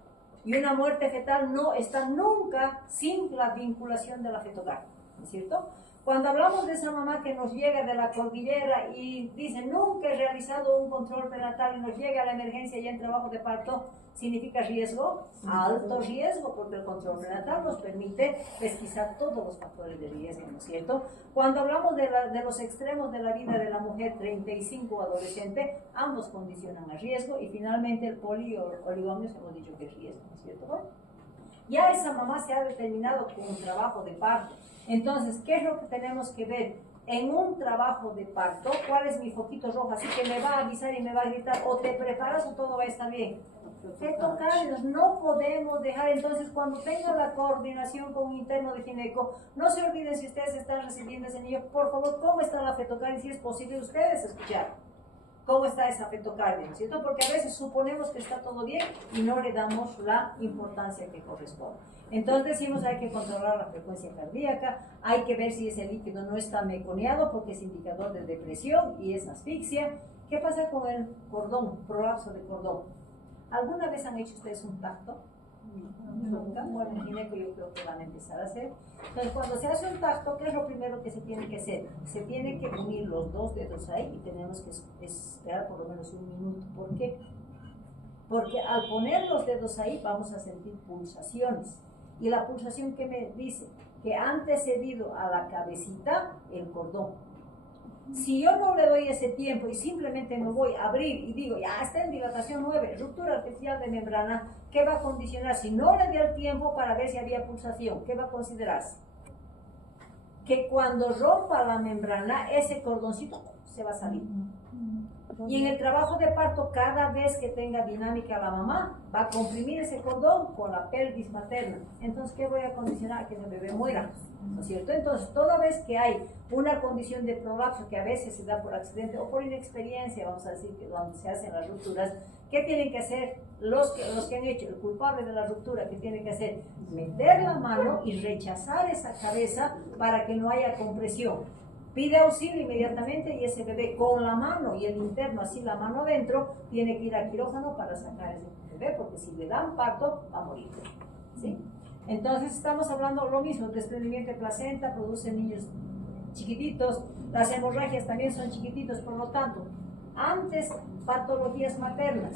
Y una muerte fetal no está nunca sin la vinculación de la fetocardia, ¿no es cierto? Cuando hablamos de esa mamá que nos llega de la cordillera y dice, nunca he realizado un control prenatal y nos llega a la emergencia ya en trabajo de parto, ¿significa riesgo? Alto riesgo, porque el control prenatal nos permite pesquisar todos los factores de riesgo, ¿no es cierto? Cuando hablamos de los extremos de la vida de la mujer, 35 adolescente, ambos condicionan a riesgo y finalmente el oligómnios hemos dicho que es riesgo, ¿no es cierto? Bueno, ya esa mamá se ha determinado con un trabajo de parto. Entonces, ¿qué es lo que tenemos que ver? En un trabajo de parto, ¿cuál es mi foquito rojo? Así que me va a avisar y me va a gritar, o te preparas o todo va a estar bien. Fetocáridos, no podemos dejar. Entonces, cuando tenga la coordinación con un interno de gineco, no se olviden, si ustedes están recibiendo ese niño, por favor, ¿cómo está la fetocardia? Si es posible, ustedes escuchar cómo está esa fetocardia, ¿no es cierto? Porque a veces suponemos que está todo bien y no le damos la importancia que corresponde. Entonces decimos, hay que controlar la frecuencia cardíaca, hay que ver si ese líquido no está meconeado porque es indicador de depresión y es asfixia. ¿Qué pasa con el cordón, prolapso de cordón? ¿Alguna vez han hecho ustedes un tacto? Nunca. Bueno, en gineco yo creo que van a empezar a hacer. Entonces, cuando se hace un tacto, ¿qué es lo primero que se tiene que hacer? Se tiene que unir los dos dedos ahí y tenemos que esperar por lo menos un minuto. ¿Por qué? Porque al poner los dedos ahí vamos a sentir pulsaciones. Y la pulsación, ¿qué me dice? Que ha antecedido a la cabecita el cordón. Si yo no le doy ese tiempo y simplemente me voy a abrir y digo, ya está en dilatación 9, ruptura artificial de membrana, ¿qué va a condicionar? Si no le di el tiempo para ver si había pulsación, ¿qué va a considerarse? Que cuando rompa la membrana, ese cordoncito se va a salir. Y en el trabajo de parto, cada vez que tenga dinámica la mamá, va a comprimir ese cordón con la pelvis materna. Entonces, ¿qué voy a condicionar? Que el bebé muera, ¿no es cierto? Entonces, toda vez que hay una condición de prolapso que a veces se da por accidente o por inexperiencia, vamos a decir, que donde se hacen las rupturas, ¿qué tienen que hacer los que han hecho? El culpable de la ruptura, ¿qué tiene que hacer? Meter la mano y rechazar esa cabeza para que no haya compresión. Pide auxilio inmediatamente y ese bebé con la mano y el interno, así la mano adentro, tiene que ir al quirófano para sacar ese bebé, porque si le dan parto, va a morir. ¿Sí? Entonces estamos hablando lo mismo, el desprendimiento de placenta produce niños chiquititos, las hemorragias también son chiquititos, por lo tanto, antes patologías maternas,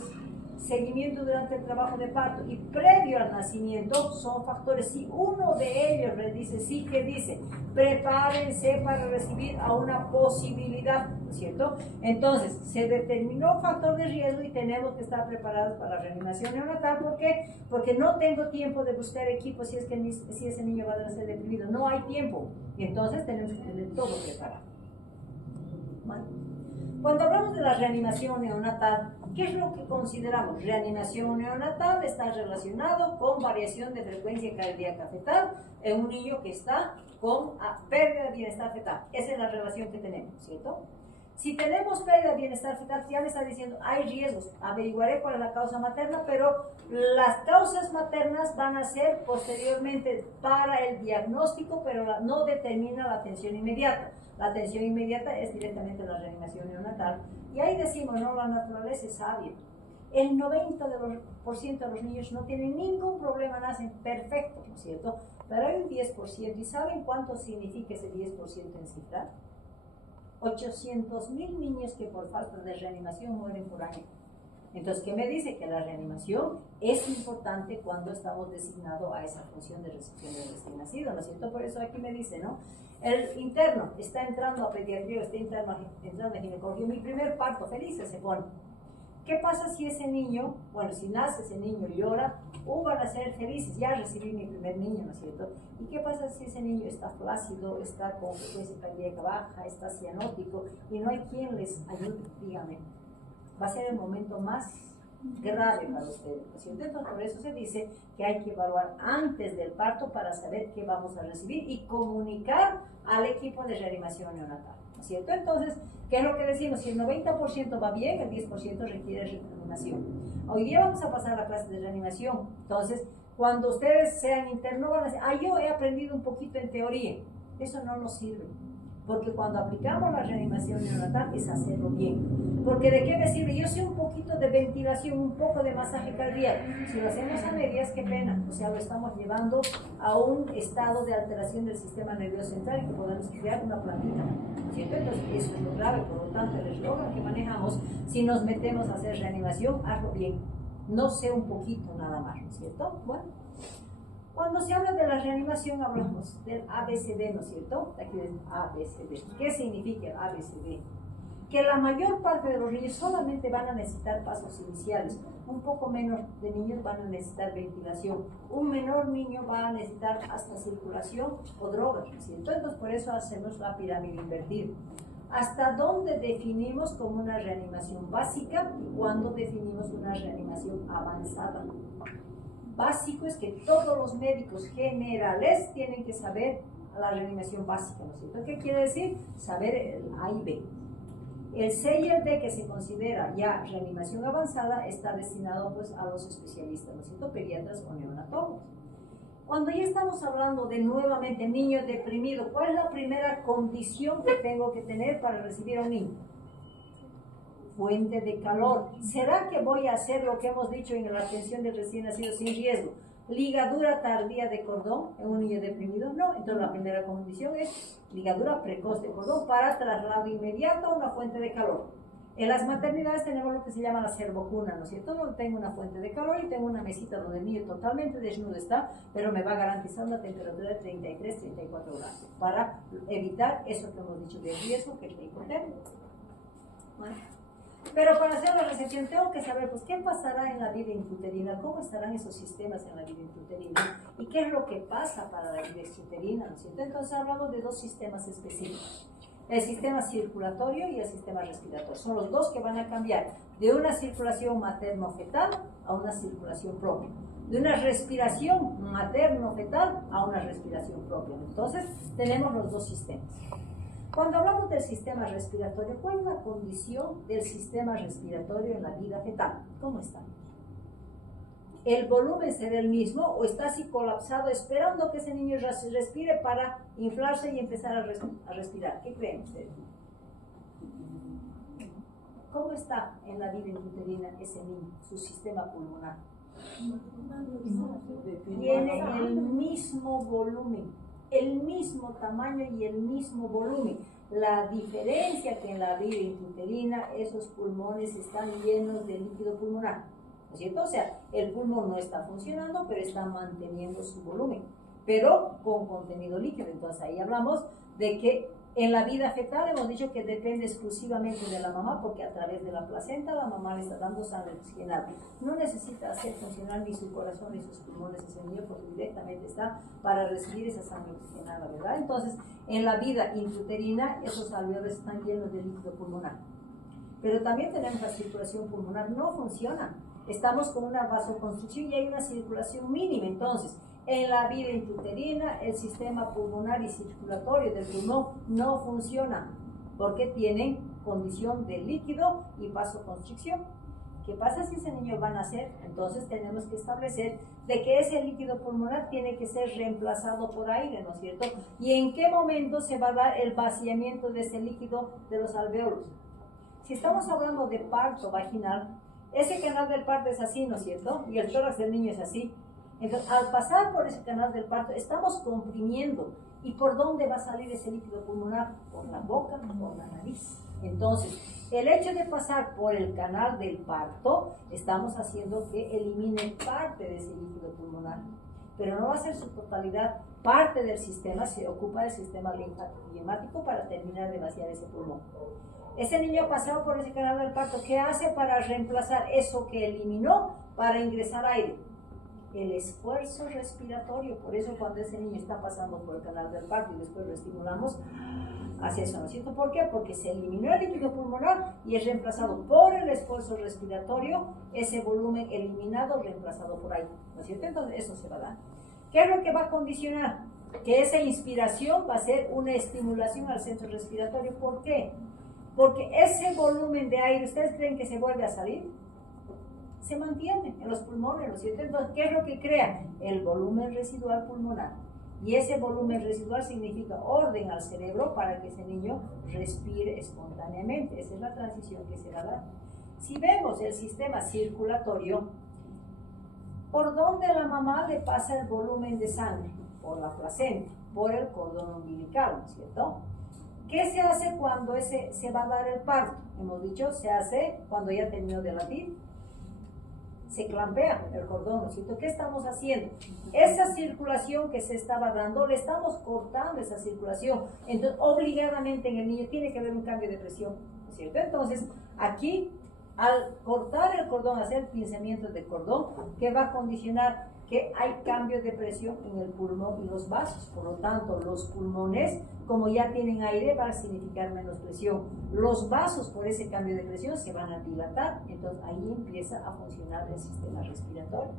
seguimiento durante el trabajo de parto y previo al nacimiento son factores. Si uno de ellos les dice, sí que dice, prepárense para recibir a una posibilidad, ¿no es cierto? Entonces, se determinó factor de riesgo y tenemos que estar preparados para la reanimación neonatal. ¿Por qué? Porque no tengo tiempo de buscar equipo si ese niño va a ser deprimido. No hay tiempo. Y entonces tenemos que tener todo preparado. ¿Vale? Cuando hablamos de la reanimación neonatal, ¿qué es lo que consideramos? Reanimación neonatal está relacionado con variación de frecuencia cardíaca fetal en un niño que está con pérdida de bienestar fetal. Esa es la relación que tenemos, ¿cierto? Si tenemos pérdida de bienestar fetal, ya me está diciendo, hay riesgos, averiguaré cuál es la causa materna, pero las causas maternas van a ser posteriormente para el diagnóstico, pero no determina la atención inmediata. La atención inmediata es directamente la reanimación neonatal. Y ahí decimos, no, la naturaleza es sabia. El 90% de los niños no tienen ningún problema, nacen perfectos, ¿no es cierto? Pero hay un 10%, ¿y saben cuánto significa ese 10% en cifra? 800,000 niños que por falta de reanimación mueren por año. Entonces, ¿qué me dice? Que la reanimación es importante cuando estamos designados a esa función de recepción del recién nacido, ¿no es cierto? Por eso aquí me dice, ¿no? El interno está entrando a pediatría, está entrando a ginecología, mi primer parto, felices se pone. ¿Qué pasa si ese niño, bueno, si nace ese niño y llora, van a ser felices, ya recibí mi primer niño, ¿no es cierto? ¿Y qué pasa si ese niño está flácido, está con frecuencia cardíaca baja, está cianótico y no hay quien les ayude? Dígame, va a ser el momento más grave para ustedes, ¿no es cierto? Entonces, por eso se dice que hay que evaluar antes del parto para saber qué vamos a recibir y comunicar al equipo de reanimación neonatal, ¿no es cierto? Entonces, ¿qué es lo que decimos? Si el 90% va bien, el 10% requiere reanimación. Hoy día vamos a pasar a la clase de reanimación. Entonces, cuando ustedes sean internos, van a decir, yo he aprendido un poquito en teoría. Eso no nos sirve. Porque cuando aplicamos la reanimación neonatal es hacerlo bien. Porque ¿de qué me sirve? Yo sé un poquito de ventilación, un poco de masaje cardíaco. Si lo hacemos a medias, qué pena. O sea, lo estamos llevando a un estado de alteración del sistema nervioso central y que podemos crear una plantita. ¿Cierto? Entonces, eso es lo grave. Por lo tanto, el eslogan que manejamos, si nos metemos a hacer reanimación, hazlo bien. No sé un poquito nada más, ¿no es cierto? Bueno. Cuando se habla de la reanimación hablamos del ABCD, ¿no es cierto? Aquí es ABCD. ¿Qué significa el ABCD? Que la mayor parte de los niños solamente van a necesitar pasos iniciales. Un poco menos de niños van a necesitar ventilación. Un menor niño va a necesitar hasta circulación o drogas, ¿no es cierto? Entonces por eso hacemos la pirámide invertida. ¿Hasta dónde definimos como una reanimación básica y cuándo definimos una reanimación avanzada? Básico es que todos los médicos generales tienen que saber la reanimación básica, ¿no es cierto? ¿Qué quiere decir? Saber el A y B. El C y el D, que se considera ya reanimación avanzada, está destinado pues a los especialistas, ¿no es cierto? Pediatras o neonatólogos. Cuando ya estamos hablando de nuevamente niños deprimidos, ¿cuál es la primera condición que tengo que tener para recibir a un niño? Fuente de calor. ¿Será que voy a hacer lo que hemos dicho en la atención del recién nacido sin riesgo? Ligadura tardía de cordón en un niño deprimido, no. Entonces la primera condición es ligadura precoz de cordón para traslado inmediato a una fuente de calor. En las maternidades tenemos lo que se llama la cervocuna, ¿no es cierto? Donde tengo una fuente de calor y tengo una mesita donde el niño totalmente desnudo está, pero me va a garantizar una temperatura de 33, 34 grados para evitar eso que hemos dicho de riesgo, que es la hipotermia. Bueno. Pero para hacer la recepción tengo que saber, pues, qué pasará en la vida intrauterina, cómo estarán esos sistemas en la vida intrauterina y qué es lo que pasa para la vida extrauterina, ¿no es cierto? Entonces hablamos de dos sistemas específicos, el sistema circulatorio y el sistema respiratorio. Son los dos que van a cambiar de una circulación materno-fetal a una circulación propia, de una respiración materno-fetal a una respiración propia. Entonces tenemos los dos sistemas. Cuando hablamos del sistema respiratorio, ¿cuál es la condición del sistema respiratorio en la vida fetal? ¿Cómo está? ¿El volumen será el mismo o está así colapsado esperando que ese niño respire para inflarse y empezar a respirar? ¿Qué creen ustedes? ¿Cómo está en la vida intrauterina ese niño, su sistema pulmonar? Tiene el mismo volumen, el mismo tamaño y el mismo volumen. La diferencia que en la vida intrauterina esos pulmones están llenos de líquido pulmonar, ¿no es cierto? O sea, el pulmón no está funcionando, pero está manteniendo su volumen, pero con contenido líquido. Entonces ahí hablamos de que en la vida fetal hemos dicho que depende exclusivamente de la mamá, porque a través de la placenta la mamá le está dando sangre oxigenada. No necesita hacer funcionar ni su corazón ni sus pulmones ese niño, porque directamente está para recibir esa sangre oxigenada, ¿verdad? Entonces, en la vida intrauterina esos alveolos están llenos de líquido pulmonar. pero también tenemos la circulación pulmonar, no funciona. Estamos con una vasoconstricción y hay una circulación mínima. Entonces, en la vida intrauterina, el sistema pulmonar y circulatorio del pulmón no funciona porque tienen condición de líquido y vasoconstricción. ¿Qué pasa si ese niño va a nacer? Entonces tenemos que establecer de que ese líquido pulmonar tiene que ser reemplazado por aire, ¿no es cierto? ¿Y en qué momento se va a dar el vaciamiento de ese líquido de los alvéolos? Si estamos hablando de parto vaginal, ese canal del parto es así, ¿no es cierto? Y el tórax del niño es así. Entonces, al pasar por ese canal del parto, estamos comprimiendo. ¿Y por dónde va a salir ese líquido pulmonar? Por la boca, por la nariz. Entonces, el hecho de pasar por el canal del parto, estamos haciendo que elimine parte de ese líquido pulmonar. Pero no va a ser su totalidad. Parte del sistema se ocupa del sistema linfático para terminar de vaciar ese pulmón. Ese niño pasado por ese canal del parto, ¿qué hace para reemplazar eso que eliminó para ingresar aire? El esfuerzo respiratorio. Por eso cuando ese niño está pasando por el canal del parto y después lo estimulamos, hacia eso, ¿no es cierto? ¿Por qué? Porque se eliminó el líquido pulmonar y es reemplazado por el esfuerzo respiratorio, ese volumen eliminado, reemplazado por aire, ¿no es cierto? Entonces eso se va a dar. ¿Qué es lo que va a condicionar? Que esa inspiración va a ser una estimulación al centro respiratorio. ¿Por qué? Porque ese volumen de aire, ¿ustedes creen que se vuelve a salir? Se mantiene en los pulmones, ¿no es cierto? Entonces, ¿qué es lo que crea? El volumen residual pulmonar. Y ese volumen residual significa orden al cerebro para que ese niño respire espontáneamente. Esa es la transición que se va a dar. Si vemos el sistema circulatorio, ¿por dónde la mamá le pasa el volumen de sangre? Por la placenta, por el cordón umbilical, ¿no es cierto? ¿Qué se hace cuando se va a dar el parto? Hemos dicho, se hace cuando ya terminó de latir. Se clampea el cordón, ¿no es cierto? ¿Qué estamos haciendo? Esa circulación que se estaba dando, le estamos cortando esa circulación. Entonces, obligadamente en el niño tiene que haber un cambio de presión, ¿no es cierto? Entonces, aquí, al cortar el cordón, hacer pinzamientos de cordón, ¿qué va a condicionar? Que hay cambio de presión en el pulmón y los vasos. Por lo tanto, los pulmones, como ya tienen aire, va a significar menos presión. Los vasos, por ese cambio de presión, se van a dilatar. Entonces, ahí empieza a funcionar el sistema respiratorio.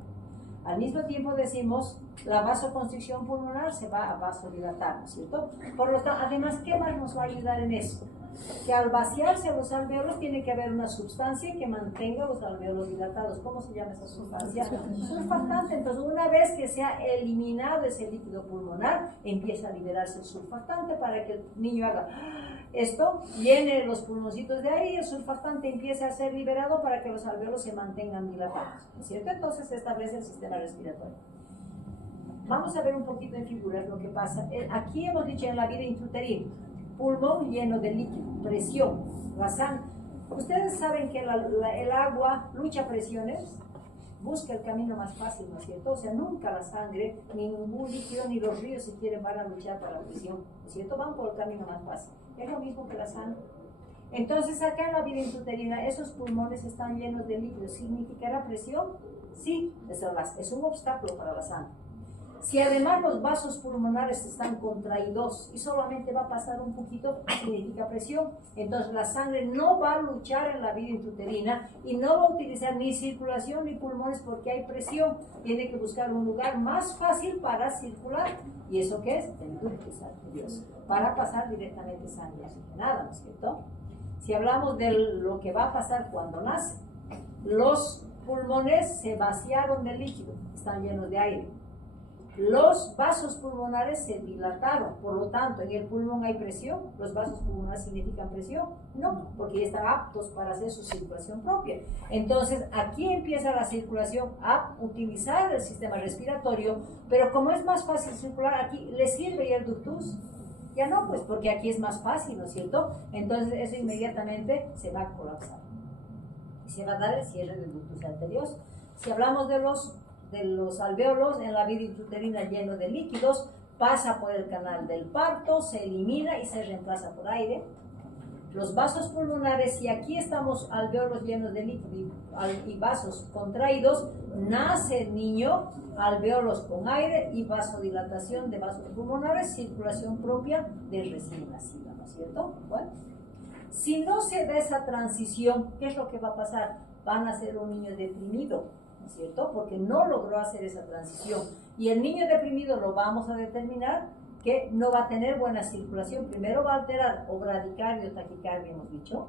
Al mismo tiempo decimos, la vasoconstricción pulmonar se va a vasodilatar, ¿no es cierto? Por lo tanto, además, ¿qué más nos va a ayudar en eso? Que al vaciarse los alvéolos tiene que haber una sustancia que mantenga los alvéolos dilatados. ¿Cómo se llama esa sustancia? Surfactante. Entonces, una vez que se ha eliminado ese líquido pulmonar, empieza a liberarse el surfactante para que el niño haga esto, llene los pulmoncitos de aire y el surfactante empieza a ser liberado para que los alvéolos se mantengan dilatados, ¿no es cierto? Entonces se establece el sistema respiratorio. Vamos a ver un poquito en figuras lo que pasa. Aquí hemos dicho en la vida intrauterina, pulmón lleno de líquido, presión, la sangre. Ustedes saben que el agua lucha presiones, busca el camino más fácil, ¿no es cierto? O sea, nunca la sangre, ni ningún líquido, ni los ríos, si quieren, van a luchar para la presión, ¿no es cierto? Van por el camino más fácil. Es lo mismo que la sangre. Entonces, acá en la vida intrauterina, esos pulmones están llenos de líquido. ¿Significará presión? Sí, es un obstáculo para la sangre. Si además los vasos pulmonares están contraídos y solamente va a pasar un poquito, significa presión. Entonces la sangre no va a luchar en la vida intrauterina y no va a utilizar ni circulación ni pulmones porque hay presión. Tiene que buscar un lugar más fácil para circular. ¿Y eso qué es? El ductus arterioso, para pasar directamente sangre oxigenada, ¿no es cierto? Si hablamos de lo que va a pasar cuando nace, los pulmones se vaciaron de líquido, están llenos de aire. Los vasos pulmonares se dilataron, por lo tanto, en el pulmón hay presión. ¿Los vasos pulmonares significan presión? No, porque ya están aptos para hacer su circulación propia. Entonces, aquí empieza la circulación a utilizar el sistema respiratorio, pero como es más fácil circular, aquí le sirve ya el ductus. Ya no, pues porque aquí es más fácil, ¿no es cierto? Entonces, eso inmediatamente se va a colapsar. Y se va a dar el cierre del ductus arterioso. Si hablamos de los alvéolos en la vida intrauterina lleno de líquidos, pasa por el canal del parto, se elimina y se reemplaza por aire. Los vasos pulmonares, si aquí estamos alvéolos llenos de líquido y vasos contraídos, nace el niño, alvéolos con aire y vasodilatación de vasos pulmonares, circulación propia del recién nacido, ¿no es cierto? Bueno, Si no se da esa transición, ¿qué es lo que va a pasar? Van a ser un niño deprimido, ¿no es cierto? Porque no logró hacer esa transición. Y el niño deprimido lo vamos a determinar que no va a tener buena circulación. Primero va a alterar o bradicardia o taquicardia, hemos dicho.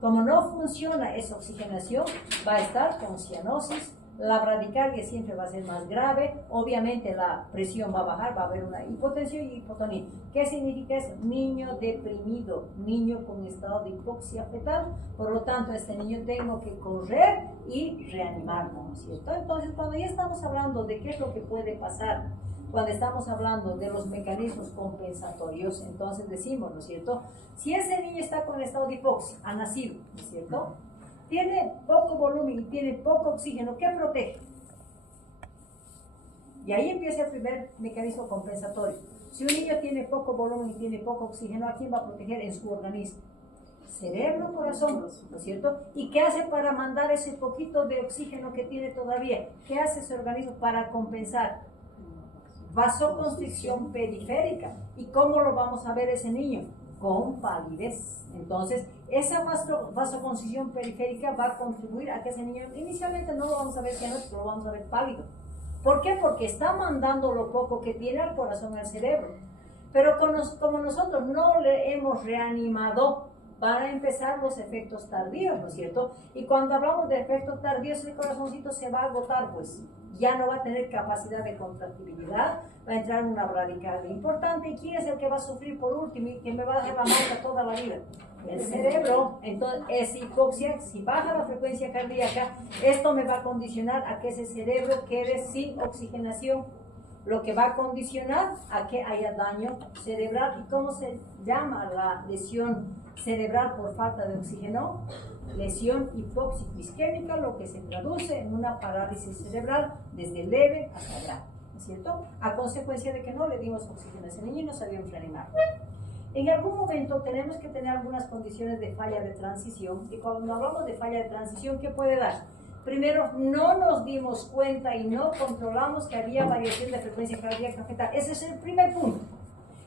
Como no funciona esa oxigenación, va a estar con cianosis. La bradicardia siempre va a ser más grave. Obviamente la presión va a bajar, va a haber una hipotensión y hipotonía. ¿Qué significa eso? Niño deprimido, niño con estado de hipoxia fetal. Por lo tanto, este niño tengo que correr y reanimarlo, ¿no es cierto? Entonces, cuando ya estamos hablando de qué es lo que puede pasar, cuando estamos hablando de los mecanismos compensatorios, entonces decimos, ¿no es cierto? Si ese niño está con estado de hipoxia, ha nacido, ¿no es cierto? Tiene poco volumen y tiene poco oxígeno, ¿qué protege? Y ahí empieza el primer mecanismo compensatorio. Si un niño tiene poco volumen y tiene poco oxígeno, ¿a quién va a proteger en su organismo? Cerebro, corazón, ¿no es cierto? ¿Y qué hace para mandar ese poquito de oxígeno que tiene todavía? ¿Qué hace ese organismo para compensar? Vasoconstricción periférica. ¿Y cómo lo vamos a ver ese niño? Con palidez. Entonces, esa vasoconstricción periférica va a contribuir a que ese niño, inicialmente no lo vamos a ver cianótico, lo vamos a ver pálido. ¿Por qué? Porque está mandando lo poco que tiene al corazón, al cerebro. Pero como nosotros no le hemos reanimado, van a empezar los efectos tardíos, ¿no es cierto? Y cuando hablamos de efectos tardíos, el corazoncito se va a agotar, pues ya no va a tener capacidad de contractibilidad, va a entrar en una bradicardia importante. ¿Y quién es el que va a sufrir por último y que me va a dejar la marca toda la vida? El cerebro. Entonces, es hipoxia. Si baja la frecuencia cardíaca, esto me va a condicionar a que ese cerebro quede sin oxigenación, lo que va a condicionar a que haya daño cerebral. ¿Y cómo se llama la lesión cerebral por falta de oxígeno? Lesión hipóxico-isquémica, lo que se traduce en una parálisis cerebral desde leve hasta grave, ¿no es cierto? A consecuencia de que no le dimos oxígeno a ese niño y no sabíamos reanimar. En algún momento tenemos que tener algunas condiciones de falla de transición, y cuando hablamos de falla de transición, ¿qué puede dar? Primero, no nos dimos cuenta y no controlamos que había variación de frecuencia cardíaca fetal. Ese es el primer punto.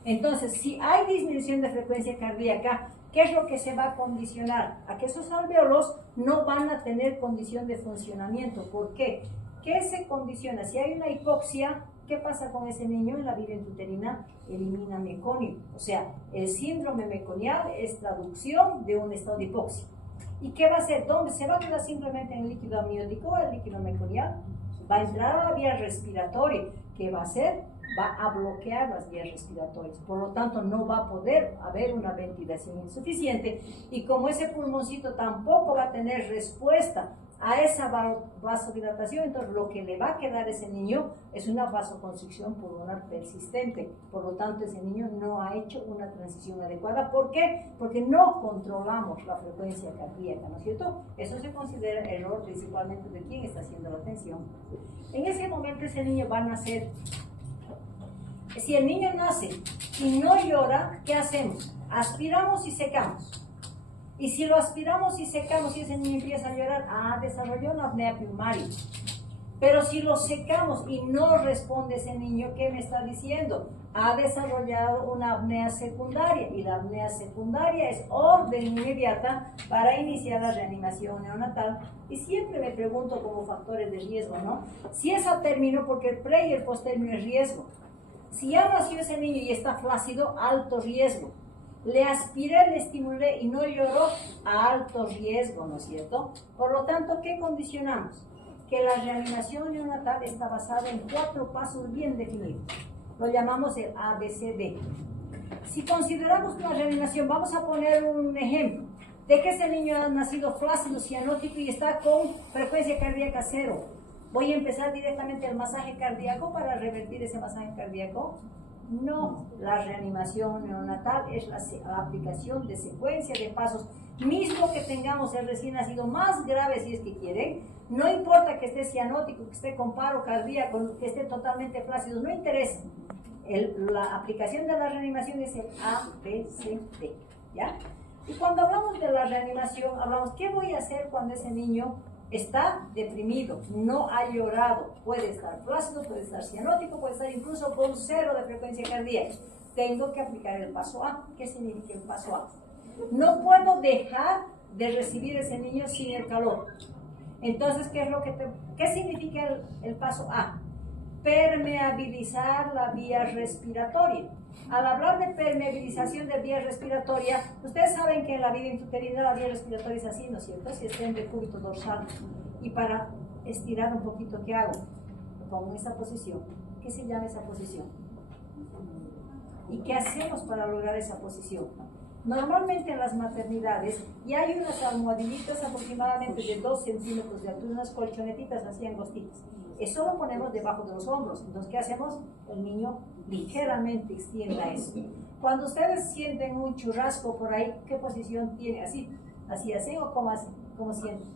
Entonces, si hay disminución de frecuencia cardíaca, ¿qué es lo que se va a condicionar? A que esos alvéolos no van a tener condición de funcionamiento. ¿Por qué? ¿Qué se condiciona? Si hay una hipoxia, ¿qué pasa con ese niño en la vía intrauterina? Elimina meconio. O sea, el síndrome meconial es traducción de un estado de hipoxia. ¿Y qué va a hacer? ¿Dónde se va a quedar simplemente en el líquido amniótico, el líquido meconial? Va a entrar a la vía respiratoria. ¿Qué va a hacer? Va a bloquear las vías respiratorias. Por lo tanto, no va a poder haber una ventilación insuficiente. Y como ese pulmoncito tampoco va a tener respuesta a esa vasodilatación, entonces lo que le va a quedar a ese niño es una vasoconstricción pulmonar persistente. Por lo tanto, ese niño no ha hecho una transición adecuada. ¿Por qué? Porque no controlamos la frecuencia cardíaca, ¿no es cierto? Eso se considera error principalmente de quien está haciendo la atención. En ese momento ese niño va a nacer. Si el niño nace y no llora, ¿qué hacemos? Aspiramos y secamos. Y si lo aspiramos y secamos y ese niño empieza a llorar, desarrolló una apnea primaria. Pero si lo secamos y no responde ese niño, ¿qué me está diciendo? Ha desarrollado una apnea secundaria, y la apnea secundaria es orden inmediata para iniciar la reanimación neonatal. Y siempre me pregunto como factores de riesgo, ¿no? Si es a término, porque el pre y el posttérmino es riesgo. Si ya nació ese niño y está flácido, alto riesgo. Le aspiré, le estimulé y no lloró, a alto riesgo, ¿no es cierto? Por lo tanto, ¿qué condicionamos? Que la reanimación neonatal está basada en 4 pasos bien definidos. Lo llamamos el ABCD. Si consideramos una reanimación, vamos a poner un ejemplo de que ese niño ha nacido flácido, cianótico y está con frecuencia cardíaca 0. ¿Voy a empezar directamente el masaje cardíaco para revertir ese masaje cardíaco? No, la reanimación neonatal es la aplicación de secuencia de pasos, mismo que tengamos el recién nacido más grave si es que quieren. No importa que esté cianótico, que esté con paro cardíaco, que esté totalmente flácido, no interesa. La aplicación de la reanimación es el ABCD, ¿ya? Y cuando hablamos de la reanimación, hablamos, ¿qué voy a hacer cuando ese niño está deprimido, no ha llorado? Puede estar flácido, puede estar cianótico, puede estar incluso con 0 de frecuencia cardíaca. Tengo que aplicar el paso A. ¿Qué significa el paso A? No puedo dejar de recibir ese niño sin el calor. Entonces, ¿qué significa el paso A? Permeabilizar la vía respiratoria. Al hablar de permeabilización de vía respiratoria, ustedes saben que en la vida intrauterina la vía respiratoria es así, ¿no es cierto? Si está en decúbito dorsal. Y para estirar un poquito, ¿qué hago? Me pongo en esa posición. ¿Qué se llama esa posición? ¿Y qué hacemos para lograr esa posición? Normalmente en las maternidades ya hay unas almohadillitas aproximadamente de 2 centímetros de altura, unas colchonetitas así angostitas. Eso lo ponemos debajo de los hombros. Entonces, ¿qué hacemos? El niño ligeramente extienda eso. Cuando ustedes sienten un churrasco por ahí, ¿qué posición tiene? ¿Así? ¿Así o cómo así? ¿Cómo sienten?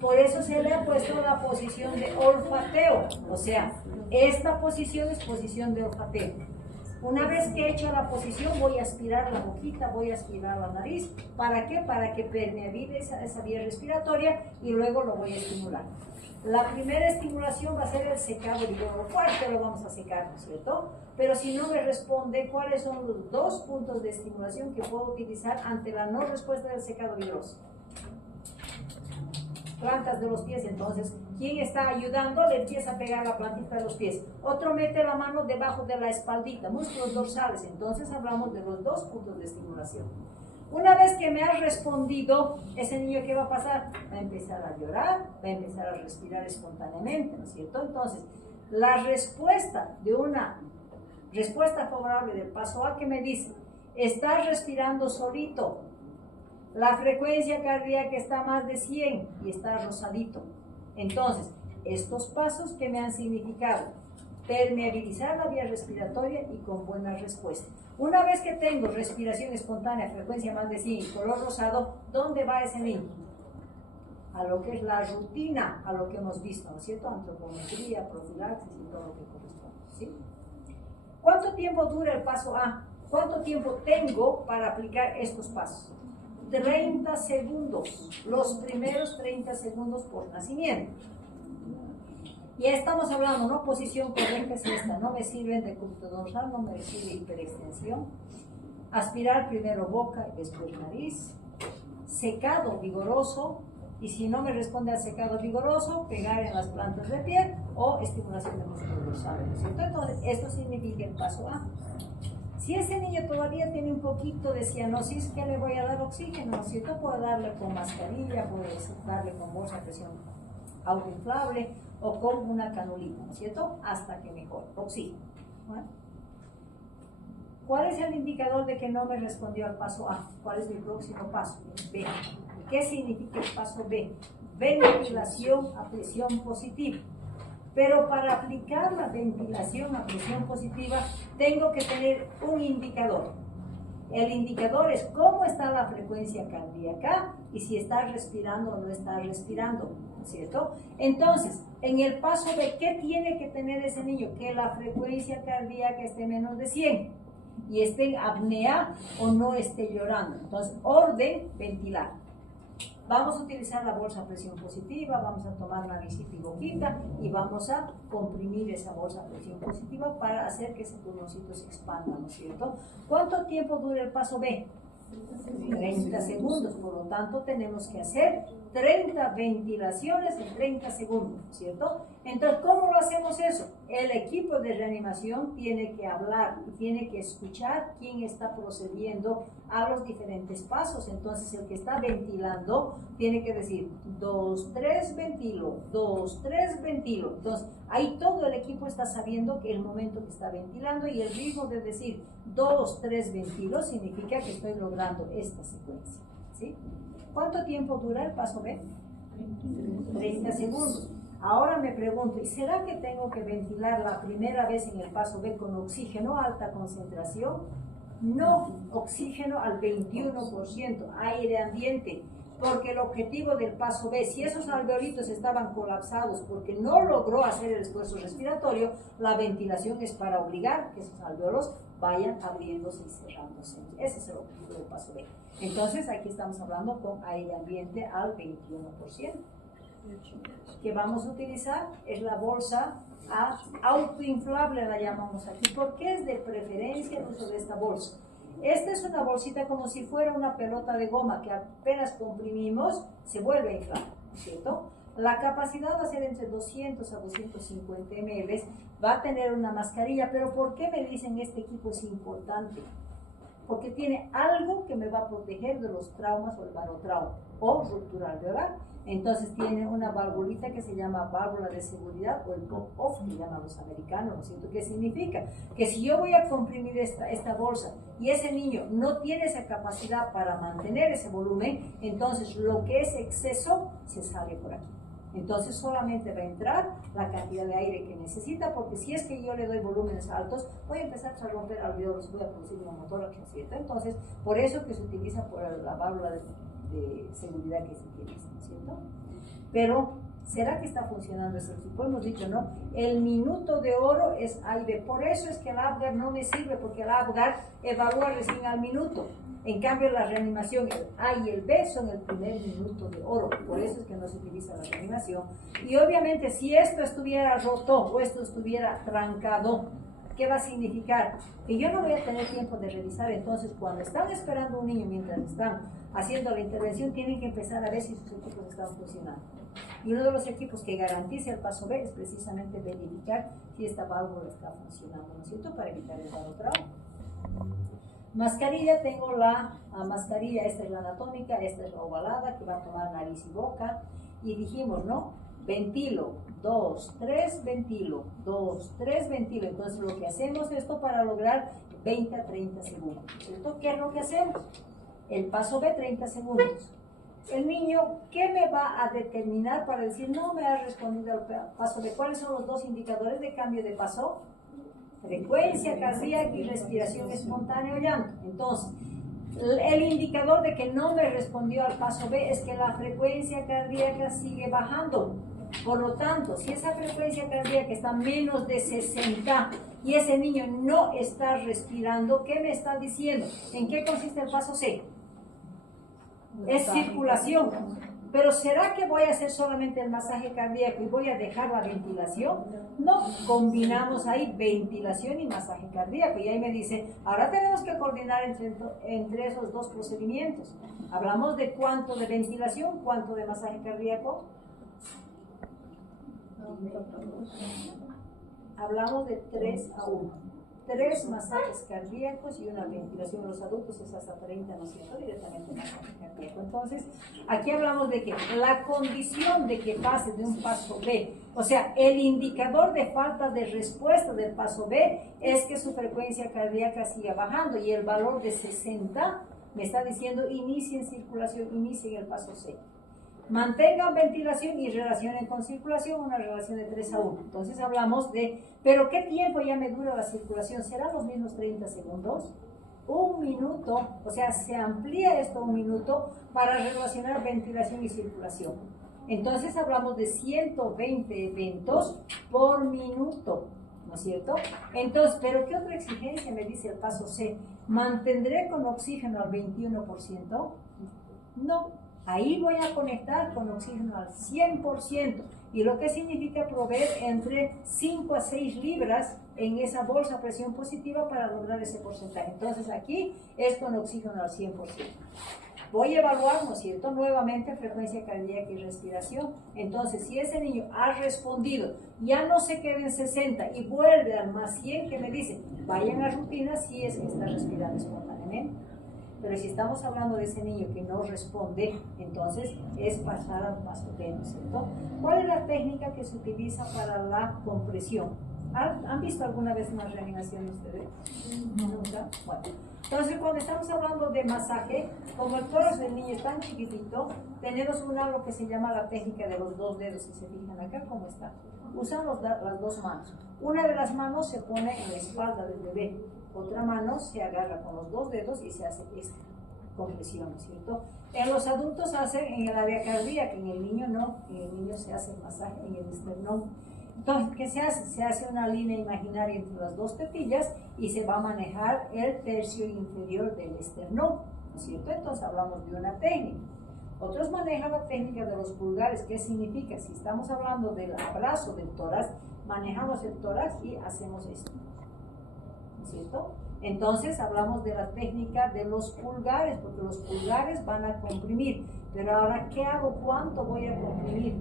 Por eso se le ha puesto la posición de olfateo. O sea, esta posición es posición de olfateo. Una vez que he hecho la posición, voy a aspirar la boquita, voy a aspirar la nariz. ¿Para qué? Para que permeabilice esa vía respiratoria y luego lo voy a estimular. La primera estimulación va a ser el secado vigoroso. Fuerte lo vamos a secar, ¿no es cierto? Pero si no me responde, ¿cuáles son los 2 puntos de estimulación que puedo utilizar ante la no respuesta del secado vigoroso? Plantas de los pies. Entonces, ¿quién está ayudando? Le empieza a pegar la plantita de los pies. Otro mete la mano debajo de la espaldita, músculos dorsales. Entonces hablamos de los 2 puntos de estimulación. Una vez que me ha respondido, ese niño, ¿qué va a pasar? Va a empezar a llorar, va a empezar a respirar espontáneamente, ¿no es cierto? Entonces, la respuesta de una respuesta favorable del paso A, que me dice, estás respirando solito, la frecuencia cardíaca está más de 100 y está rosadito. Entonces, estos pasos que me han significado permeabilizar la vía respiratoria y con buena respuesta. Una vez que tengo respiración espontánea, frecuencia más de 100 y color rosado, ¿dónde va ese niño? A lo que es la rutina, a lo que hemos visto, ¿no es cierto? Antropometría, profilaxis y todo lo que corresponde, ¿sí? ¿Cuánto tiempo dura el paso A? ¿Cuánto tiempo tengo para aplicar estos pasos? 30 segundos, los primeros 30 segundos por nacimiento. Ya estamos hablando, ¿no? Posición correcta es esta, no me sirve decúbito dorsal, no me sirve hiperextensión. Aspirar primero boca y después nariz. Secado vigoroso, y si no me responde al secado vigoroso, pegar en las plantas de pie o estimulación de músculos dorsales, ¿no es cierto? Entonces, esto significa el paso A. Si ese niño todavía tiene un poquito de cianosis, ¿qué le voy a dar? Oxígeno, ¿no es cierto? Puedo darle con mascarilla, puedo darle con bolsa de presión autoinflable o con una canulita, ¿no es cierto? Hasta que mejore. Oxígeno. ¿Bueno? ¿Cuál es el indicador de que no me respondió al paso A? ¿Cuál es mi próximo paso? B. ¿Qué significa el paso B? Ventilación a presión positiva. Pero para aplicar la ventilación a presión positiva, tengo que tener un indicador. El indicador es cómo está la frecuencia cardíaca y si está respirando o no está respirando, ¿no es cierto? Entonces, en el paso B, ¿qué tiene que tener ese niño? Que la frecuencia cardíaca esté menos de 100 y esté en apnea o no esté llorando. Entonces, orden, ventilar. Vamos a utilizar la bolsa a presión positiva, vamos a tomar naricita y boquita y vamos a comprimir esa bolsa a presión positiva para hacer que ese pulmoncito se expanda, ¿no es cierto? ¿Cuánto tiempo dura el paso B? 30 segundos, por lo tanto tenemos que hacer 30 ventilaciones en 30 segundos, ¿cierto? Entonces, ¿cómo lo hacemos eso? El equipo de reanimación tiene que hablar y tiene que escuchar quién está procediendo a los diferentes pasos. Entonces, el que está ventilando tiene que decir 2, 3, ventilo, 2, 3, ventilo. Entonces, ahí todo el equipo está sabiendo que el momento que está ventilando y el ritmo de decir 2, 3, ventilo significa que estoy logrando esta secuencia, ¿sí? ¿Cuánto tiempo dura el paso B? 30 segundos. Ahora me pregunto, ¿y será que tengo que ventilar la primera vez en el paso B con oxígeno a alta concentración? No, oxígeno al 21%, aire ambiente, porque el objetivo del paso B, si esos alveolitos estaban colapsados porque no logró hacer el esfuerzo respiratorio, la ventilación es para obligar que esos alveolos vayan abriéndose y cerrándose. Ese es el objetivo del paso B. Entonces, aquí estamos hablando con aire ambiente al 21%. que vamos a utilizar es la bolsa autoinflable, la llamamos aquí. ¿Por qué es de preferencia el uso de esta bolsa? Esta es una bolsita como si fuera una pelota de goma que apenas comprimimos, se vuelve a inflar, ¿cierto? La capacidad va a ser entre 200 a 250 ml, va a tener una mascarilla, pero ¿por qué me dicen este equipo es importante? Porque tiene algo que me va a proteger de los traumas o el barotrauma o ruptural de hogar. Entonces tiene una válvulita que se llama válvula de seguridad o el pop-off que llaman los americanos, ¿no es cierto? ¿Qué significa? Que si yo voy a comprimir esta bolsa y ese niño no tiene esa capacidad para mantener ese volumen, entonces lo que es exceso se sale por aquí. Entonces solamente va a entrar la cantidad de aire que necesita, porque si es que yo le doy volúmenes altos, voy a empezar a romper alveolos, voy a producir una motora, ¿cierto? Entonces, por eso que se utiliza por la válvula de seguridad que se utiliza, ¿cierto? Pero, ¿será que está funcionando ese equipo? Hemos dicho, ¿no? El minuto de oro es A y B. Por eso es que el Apgar no me sirve, porque el Apgar evalúa recién al minuto. En cambio, la reanimación, el A y el B son el primer minuto de oro. Por eso es que no se utiliza la reanimación. Y obviamente, si esto estuviera roto o esto estuviera trancado, ¿qué va a significar? Que yo no voy a tener tiempo de revisar. Entonces, cuando están esperando un niño mientras están haciendo la intervención, tienen que empezar a ver si sus equipos están funcionando. Y uno de los equipos que garantiza el paso B es precisamente verificar si esta válvula está funcionando, ¿no es cierto? Para evitar el barotrauma. Mascarilla, tengo la mascarilla, esta es la anatómica, esta es la ovalada, que va a tomar nariz y boca. Y dijimos, ¿no? Ventilo, 2, 3, ventilo, 2, 3, ventilo. Entonces lo que hacemos es esto para lograr 20 a 30 segundos, ¿cierto? ¿Qué es lo que hacemos? El paso B, 30 segundos. El niño, ¿qué me va a determinar para decir no me ha respondido al paso B? ¿Cuáles son los dos indicadores de cambio de paso? Frecuencia cardíaca y respiración espontánea o llanto. Entonces, el indicador de que no me respondió al paso B es que la frecuencia cardíaca sigue bajando. Por lo tanto, si esa frecuencia cardíaca está menos de 60 y ese niño no está respirando, ¿qué me está diciendo? ¿En qué consiste el paso C? Es circulación. Pero ¿será que voy a hacer solamente el masaje cardíaco y voy a dejar la ventilación? No, combinamos ahí ventilación y masaje cardíaco. Y ahí me dice, ahora tenemos que coordinar entre esos dos procedimientos. Hablamos de cuánto de ventilación, cuánto de masaje cardíaco. Hablamos de 3 a 1. 3 masajes cardíacos y una ventilación en los adultos es hasta 30, ¿no es cierto? Directamente masaje cardíaco. Entonces, aquí hablamos de que la condición de que pase de un paso B, o sea, el indicador de falta de respuesta del paso B es que su frecuencia cardíaca siga bajando y el valor de 60 me está diciendo inicien circulación, inicien el paso C. Mantengan ventilación y relacionen con circulación, una relación de 3 a 1. Entonces hablamos de, ¿pero qué tiempo ya me dura la circulación? ¿Serán los mismos 30 segundos? Un minuto, o sea, se amplía esto un minuto para relacionar ventilación y circulación. Entonces hablamos de 120 eventos por minuto, ¿no es cierto? Entonces, ¿pero qué otra exigencia me dice el paso C? ¿Mantendré con oxígeno al 21%? No. Ahí voy a conectar con oxígeno al 100%, y lo que significa proveer entre 5 a 6 libras en esa bolsa a presión positiva para lograr ese porcentaje. Entonces aquí es con oxígeno al 100%. Voy a evaluar, ¿no es cierto?, nuevamente frecuencia cardíaca y respiración. Entonces, si ese niño ha respondido, ya no se queda en 60 y vuelve al más 100, que me dice, vayan a rutina si es que está respirando espontáneamente. Pero si estamos hablando de ese niño que no responde, entonces es pasar al paso B, ¿no es cierto? ¿Cuál es la técnica que se utiliza para la compresión? ¿Han visto alguna vez una reanimación ustedes? ¿Nunca? Bueno, entonces cuando estamos hablando de masaje, como el tórax del niño es tan chiquitito, tenemos algo que se llama la técnica de los 2 dedos, si se fijan acá, ¿cómo está? Usan las 2 manos. Una de las manos se pone en la espalda del bebé. Otra mano se agarra con los 2 dedos y se hace esta compresión, ¿no es cierto? En los adultos hacen en el área cardíaca, en el niño no, en el niño se hace masaje en el esternón. Entonces, ¿qué se hace? Se hace una línea imaginaria entre las 2 tetillas y se va a manejar el tercio inferior del esternón, ¿no es cierto? Entonces hablamos de una técnica. Otros manejan la técnica de los pulgares. ¿Qué significa? Si estamos hablando del abrazo del tórax, manejamos el tórax y hacemos esto, ¿cierto? Entonces hablamos de la técnica de los pulgares, porque los pulgares van a comprimir. Pero ahora, ¿qué hago? ¿Cuánto voy a comprimir?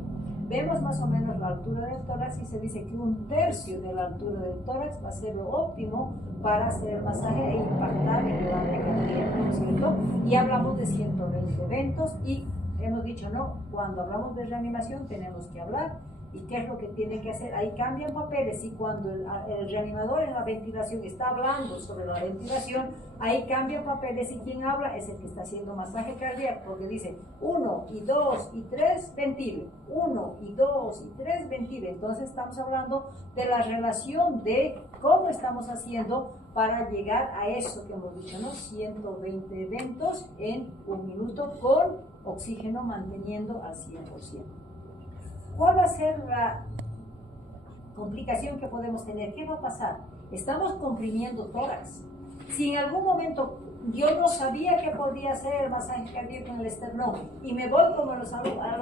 Vemos más o menos la altura del tórax y se dice que 1/3 de la altura del tórax va a ser lo óptimo para hacer el masaje e impactar en el área cardíaca, ¿no es cierto? Y hablamos de 120 eventos y hemos dicho, no, cuando hablamos de reanimación tenemos que hablar. ¿Y qué es lo que tiene que hacer? Ahí cambian papeles y cuando el reanimador en la ventilación está hablando sobre la ventilación, ahí cambian papeles y quien habla es el que está haciendo masaje cardíaco, porque dice 1 y 2 y 3 ventile, 1 y 2 y 3 ventile. Entonces estamos hablando de la relación de cómo estamos haciendo para llegar a eso que hemos dicho, ¿no? 120 eventos en 1 minuto con oxígeno manteniendo al 100%. ¿Cuál va a ser la complicación que podemos tener? ¿Qué va a pasar? Estamos comprimiendo tórax. Si en algún momento yo no sabía que podía hacer el masaje cardíaco en el esternón y me voy como a los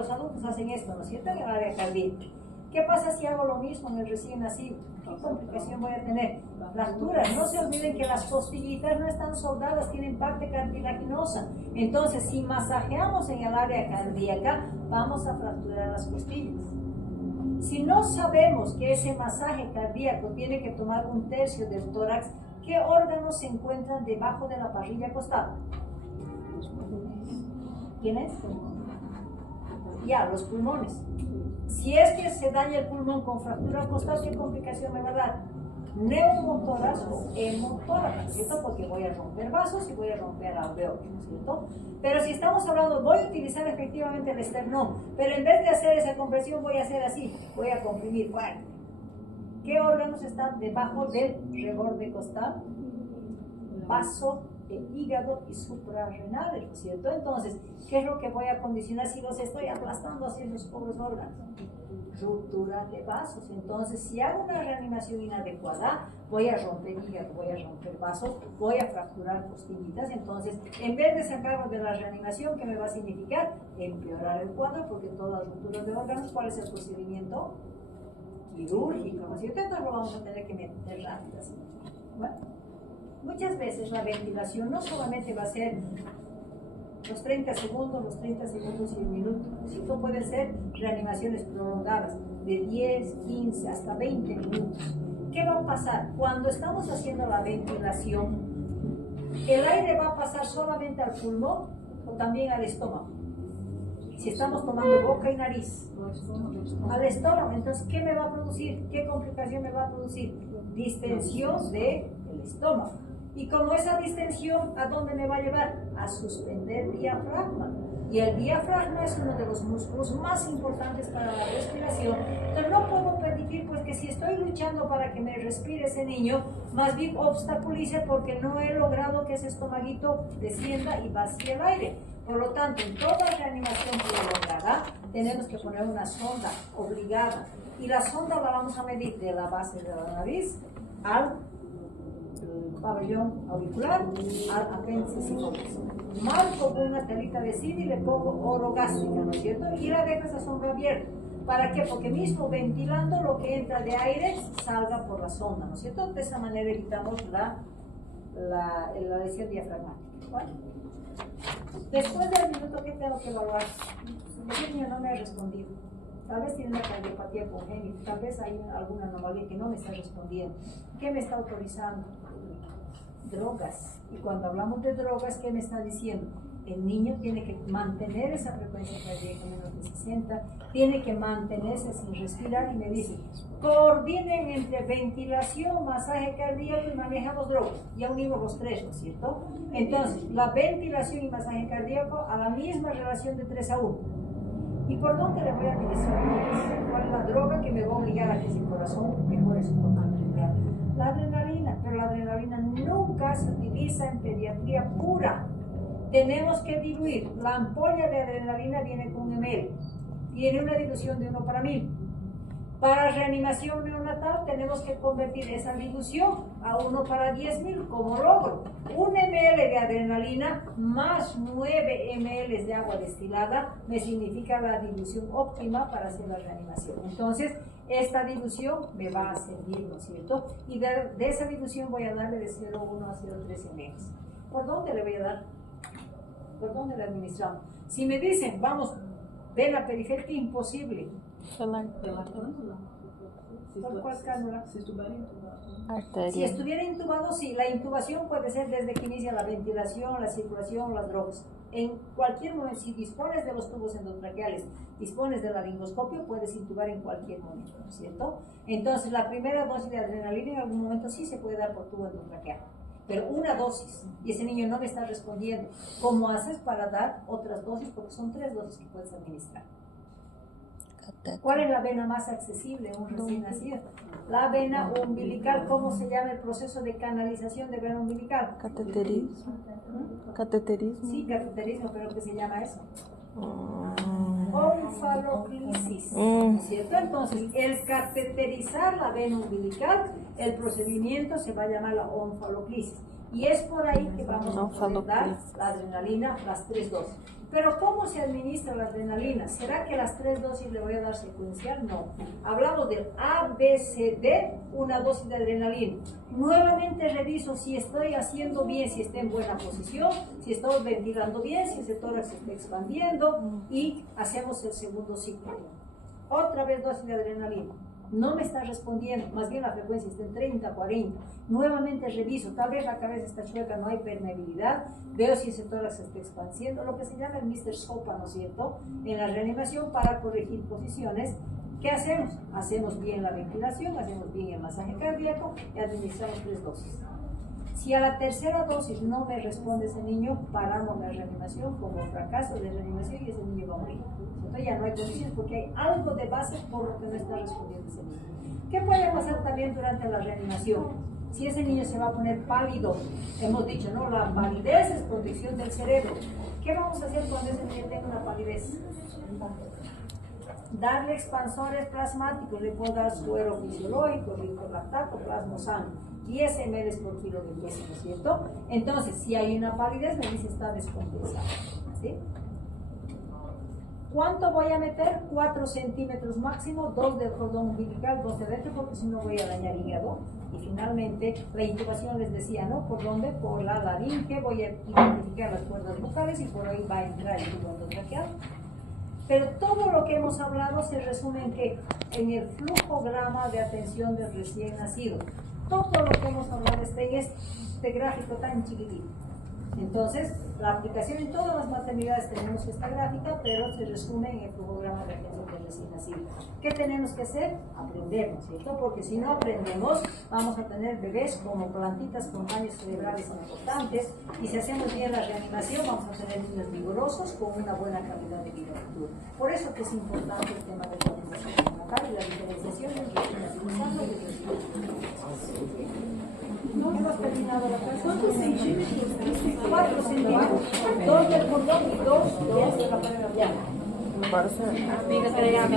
adultos hacen esto, ¿no es cierto? En el área cardíaca. ¿Qué pasa si hago lo mismo en el recién nacido? ¿Qué complicación voy a tener? Fracturas. No se olviden que las costillitas no están soldadas, tienen parte cartilaginosa. Entonces, si masajeamos en el área cardíaca, vamos a fracturar las costillas. Si no sabemos que ese masaje cardíaco tiene que tomar 1/3 del tórax, ¿qué órganos se encuentran debajo de la parrilla costal? ¿Quiénes? Ya, los pulmones. Si es que se daña el pulmón con fractura costal, ¿qué complicación me va a dar? Neumotórax o hemotórax, ¿cierto? Porque voy a romper vasos y voy a romper alveolos, ¿cierto? Pero si estamos hablando, voy a utilizar efectivamente el esternón, pero en vez de hacer esa compresión voy a hacer así, voy a comprimir fuerte. ¿Qué órganos están debajo del reborde costal? Vaso, el hígado y suprarrenales, ¿no es cierto? Entonces, ¿qué es lo que voy a condicionar si los estoy aplastando así los pobres órganos? Ruptura de vasos. Entonces, si hago una reanimación inadecuada, voy a romper hígado, voy a romper vasos, voy a fracturar costillitas. Entonces, en vez de sacarlo de la reanimación, ¿qué me va a significar? Empeorar el cuadro, porque todas las rupturas de órganos, ¿cuál es el procedimiento? Quirúrgico, ¿no es cierto? Entonces lo vamos a tener que meter rápido así. Bueno, muchas veces la ventilación no solamente va a ser los 30 segundos y el minuto, sino pueden ser reanimaciones prolongadas de 10, 15, hasta 20 minutos. ¿Qué va a pasar? Cuando estamos haciendo la ventilación, ¿el aire va a pasar solamente al pulmón o también al estómago? Si estamos tomando boca y nariz, al estómago, entonces, ¿qué me va a producir? ¿Qué complicación me va a producir? Distensión del estómago. Y como esa distensión, ¿a dónde me va a llevar? A suspender el diafragma. Y el diafragma es uno de los músculos más importantes para la respiración. Entonces no puedo permitir pues que si estoy luchando para que me respire ese niño, más bien obstaculice porque no he logrado que ese estomaguito descienda y vacíe el aire. Por lo tanto, en toda reanimación prolongada tenemos que poner una sonda obligada. Y la sonda la vamos a medir de la base de la nariz al pabellón auricular, al apéndice psicótico. Marco con una telita adhesiva y le pongo orogástrica, ¿no es cierto? Y la dejo esa sombra abierta. ¿Para qué? Porque mismo ventilando lo que entra de aire salga por la sonda, ¿no es cierto? De esa manera evitamos la lesión diafragmática. ¿Vale? Después del minuto, ¿qué tengo que evaluar? El niño no me ha respondido. Tal vez tiene una cardiopatía congénita, tal vez hay alguna anomalía que no me está respondiendo. ¿Qué me está autorizando? Drogas. Y cuando hablamos de drogas, ¿qué me está diciendo? El niño tiene que mantener esa frecuencia cardíaca menos de 60, tiene que mantenerse sin respirar y me dice, coordinen entre ventilación, masaje cardíaco y manejamos drogas. Ya unimos los tres, ¿no es cierto? Entonces, la ventilación y masaje cardíaco a la misma relación de 3-1. ¿Y por dónde le voy a administrar drogas? ¿Cuál es la droga que me va a obligar a que ese corazón mejore su contabilidad? La adrenalina, pero la adrenalina nunca se utiliza en pediatría pura. Tenemos que diluir. La ampolla de adrenalina viene con 1 ml. Tiene una dilución de 1 para 1000. Para reanimación neonatal tenemos que convertir esa dilución a 1 para 10.000. ¿Cómo logro? 1 ml de adrenalina más 9 ml de agua destilada me significa la dilución óptima para hacer la reanimación. Entonces, esta dilución me va a servir, ¿no es cierto? Y de esa dilución voy a darle de 0,1 a 0,3 ml. ¿Por dónde le voy a dar? ¿Por dónde le administramos? Si me dicen, vamos, vena periférica, imposible. ¿Por cuál cánula? Si estuviera intubado, sí. La intubación puede ser desde que inicia la ventilación, la circulación, las drogas. En cualquier momento, si dispones de los tubos endotraqueales, dispones del laringoscopio, puedes intubar en cualquier momento, ¿no es cierto? Entonces, la primera dosis de adrenalina en algún momento sí se puede dar por tubo endotraqueal, pero una dosis, y ese niño no me está respondiendo. ¿Cómo haces para dar otras dosis? Porque son 3 dosis que puedes administrar. ¿Cuál es la vena más accesible a un recién nacido? La vena umbilical. ¿Cómo se llama el proceso de canalización de vena umbilical? Cateterismo. Cateterismo. Sí, cateterismo, pero ¿qué se llama eso? Onfaloclisis, ¿cierto? Entonces, el cateterizar la vena umbilical, el procedimiento se va a llamar la onfaloclisis. Y es por ahí que vamos a poder dar la adrenalina, las 3 dosis. Pero ¿cómo se administra la adrenalina? ¿Será que las 3 dosis le voy a dar secuencial? No. Hablamos del ABCD, una dosis de adrenalina. Nuevamente reviso si estoy haciendo bien, si está en buena posición, si estoy ventilando bien, si ese tórax se está expandiendo, y hacemos el segundo ciclo. Otra vez dosis de adrenalina. No me está respondiendo, más bien la frecuencia está en 30, 40. Nuevamente reviso, tal vez la cabeza está chueca, no hay permeabilidad, veo si ese tórax se está expandiendo, lo que se llama el Mr. Sopa, ¿no es cierto? En la reanimación, para corregir posiciones, ¿qué hacemos? Hacemos bien la ventilación, hacemos bien el masaje cardíaco y administramos 3 dosis. Si a la tercera dosis no me responde ese niño, paramos la reanimación como fracaso de reanimación y ese niño va a morir. Entonces ya no hay condiciones porque hay algo de base por lo que no está respondiendo ese niño. ¿Qué puede pasar también durante la reanimación? Si ese niño se va a poner pálido, hemos dicho, ¿no? La palidez es condición del cerebro. ¿Qué vamos a hacer cuando ese niño tenga una palidez? Darle expansores plasmáticos, le puedo dar suero fisiológico, ricolactato, plasmosano, 10 ml por kilo de peso, ¿no es cierto? Entonces, si hay una palidez, me dice está descompensado, ¿sí? ¿Cuánto voy a meter? 4 centímetros máximo, 2 del cordón umbilical, 2 de dentro, porque si no voy a dañar hígado. Y finalmente, la intubación les decía, ¿no? ¿Por dónde? Por la laringe, voy a identificar las cuerdas vocales y por ahí va a entrar el tubo endotraqueal. Pero todo lo que hemos hablado se resume en que en el flujograma de atención del recién nacido. Todo lo que hemos hablado está en este gráfico tan chiquitito. Entonces, la aplicación en todas las maternidades tenemos esta gráfica, pero se resume en el flujograma de atención del recién nacido. ¿Qué tenemos que hacer? Aprender, ¿no es cierto? Porque si no aprendemos, vamos a tener bebés como plantitas con daños cerebrales importantes, y si hacemos bien la reanimación, vamos a tener niños vigorosos con una buena calidad de vida futura. Por eso que es importante el tema de la alimentación neonatal y la diferenciación entre el recién nacido y el recién nacido. No hemos terminado la clase. ¿Cuántos centímetros? 4 centímetros. 2 del cordón y 2 de la pared. Ya. Parece. Amiga, traía a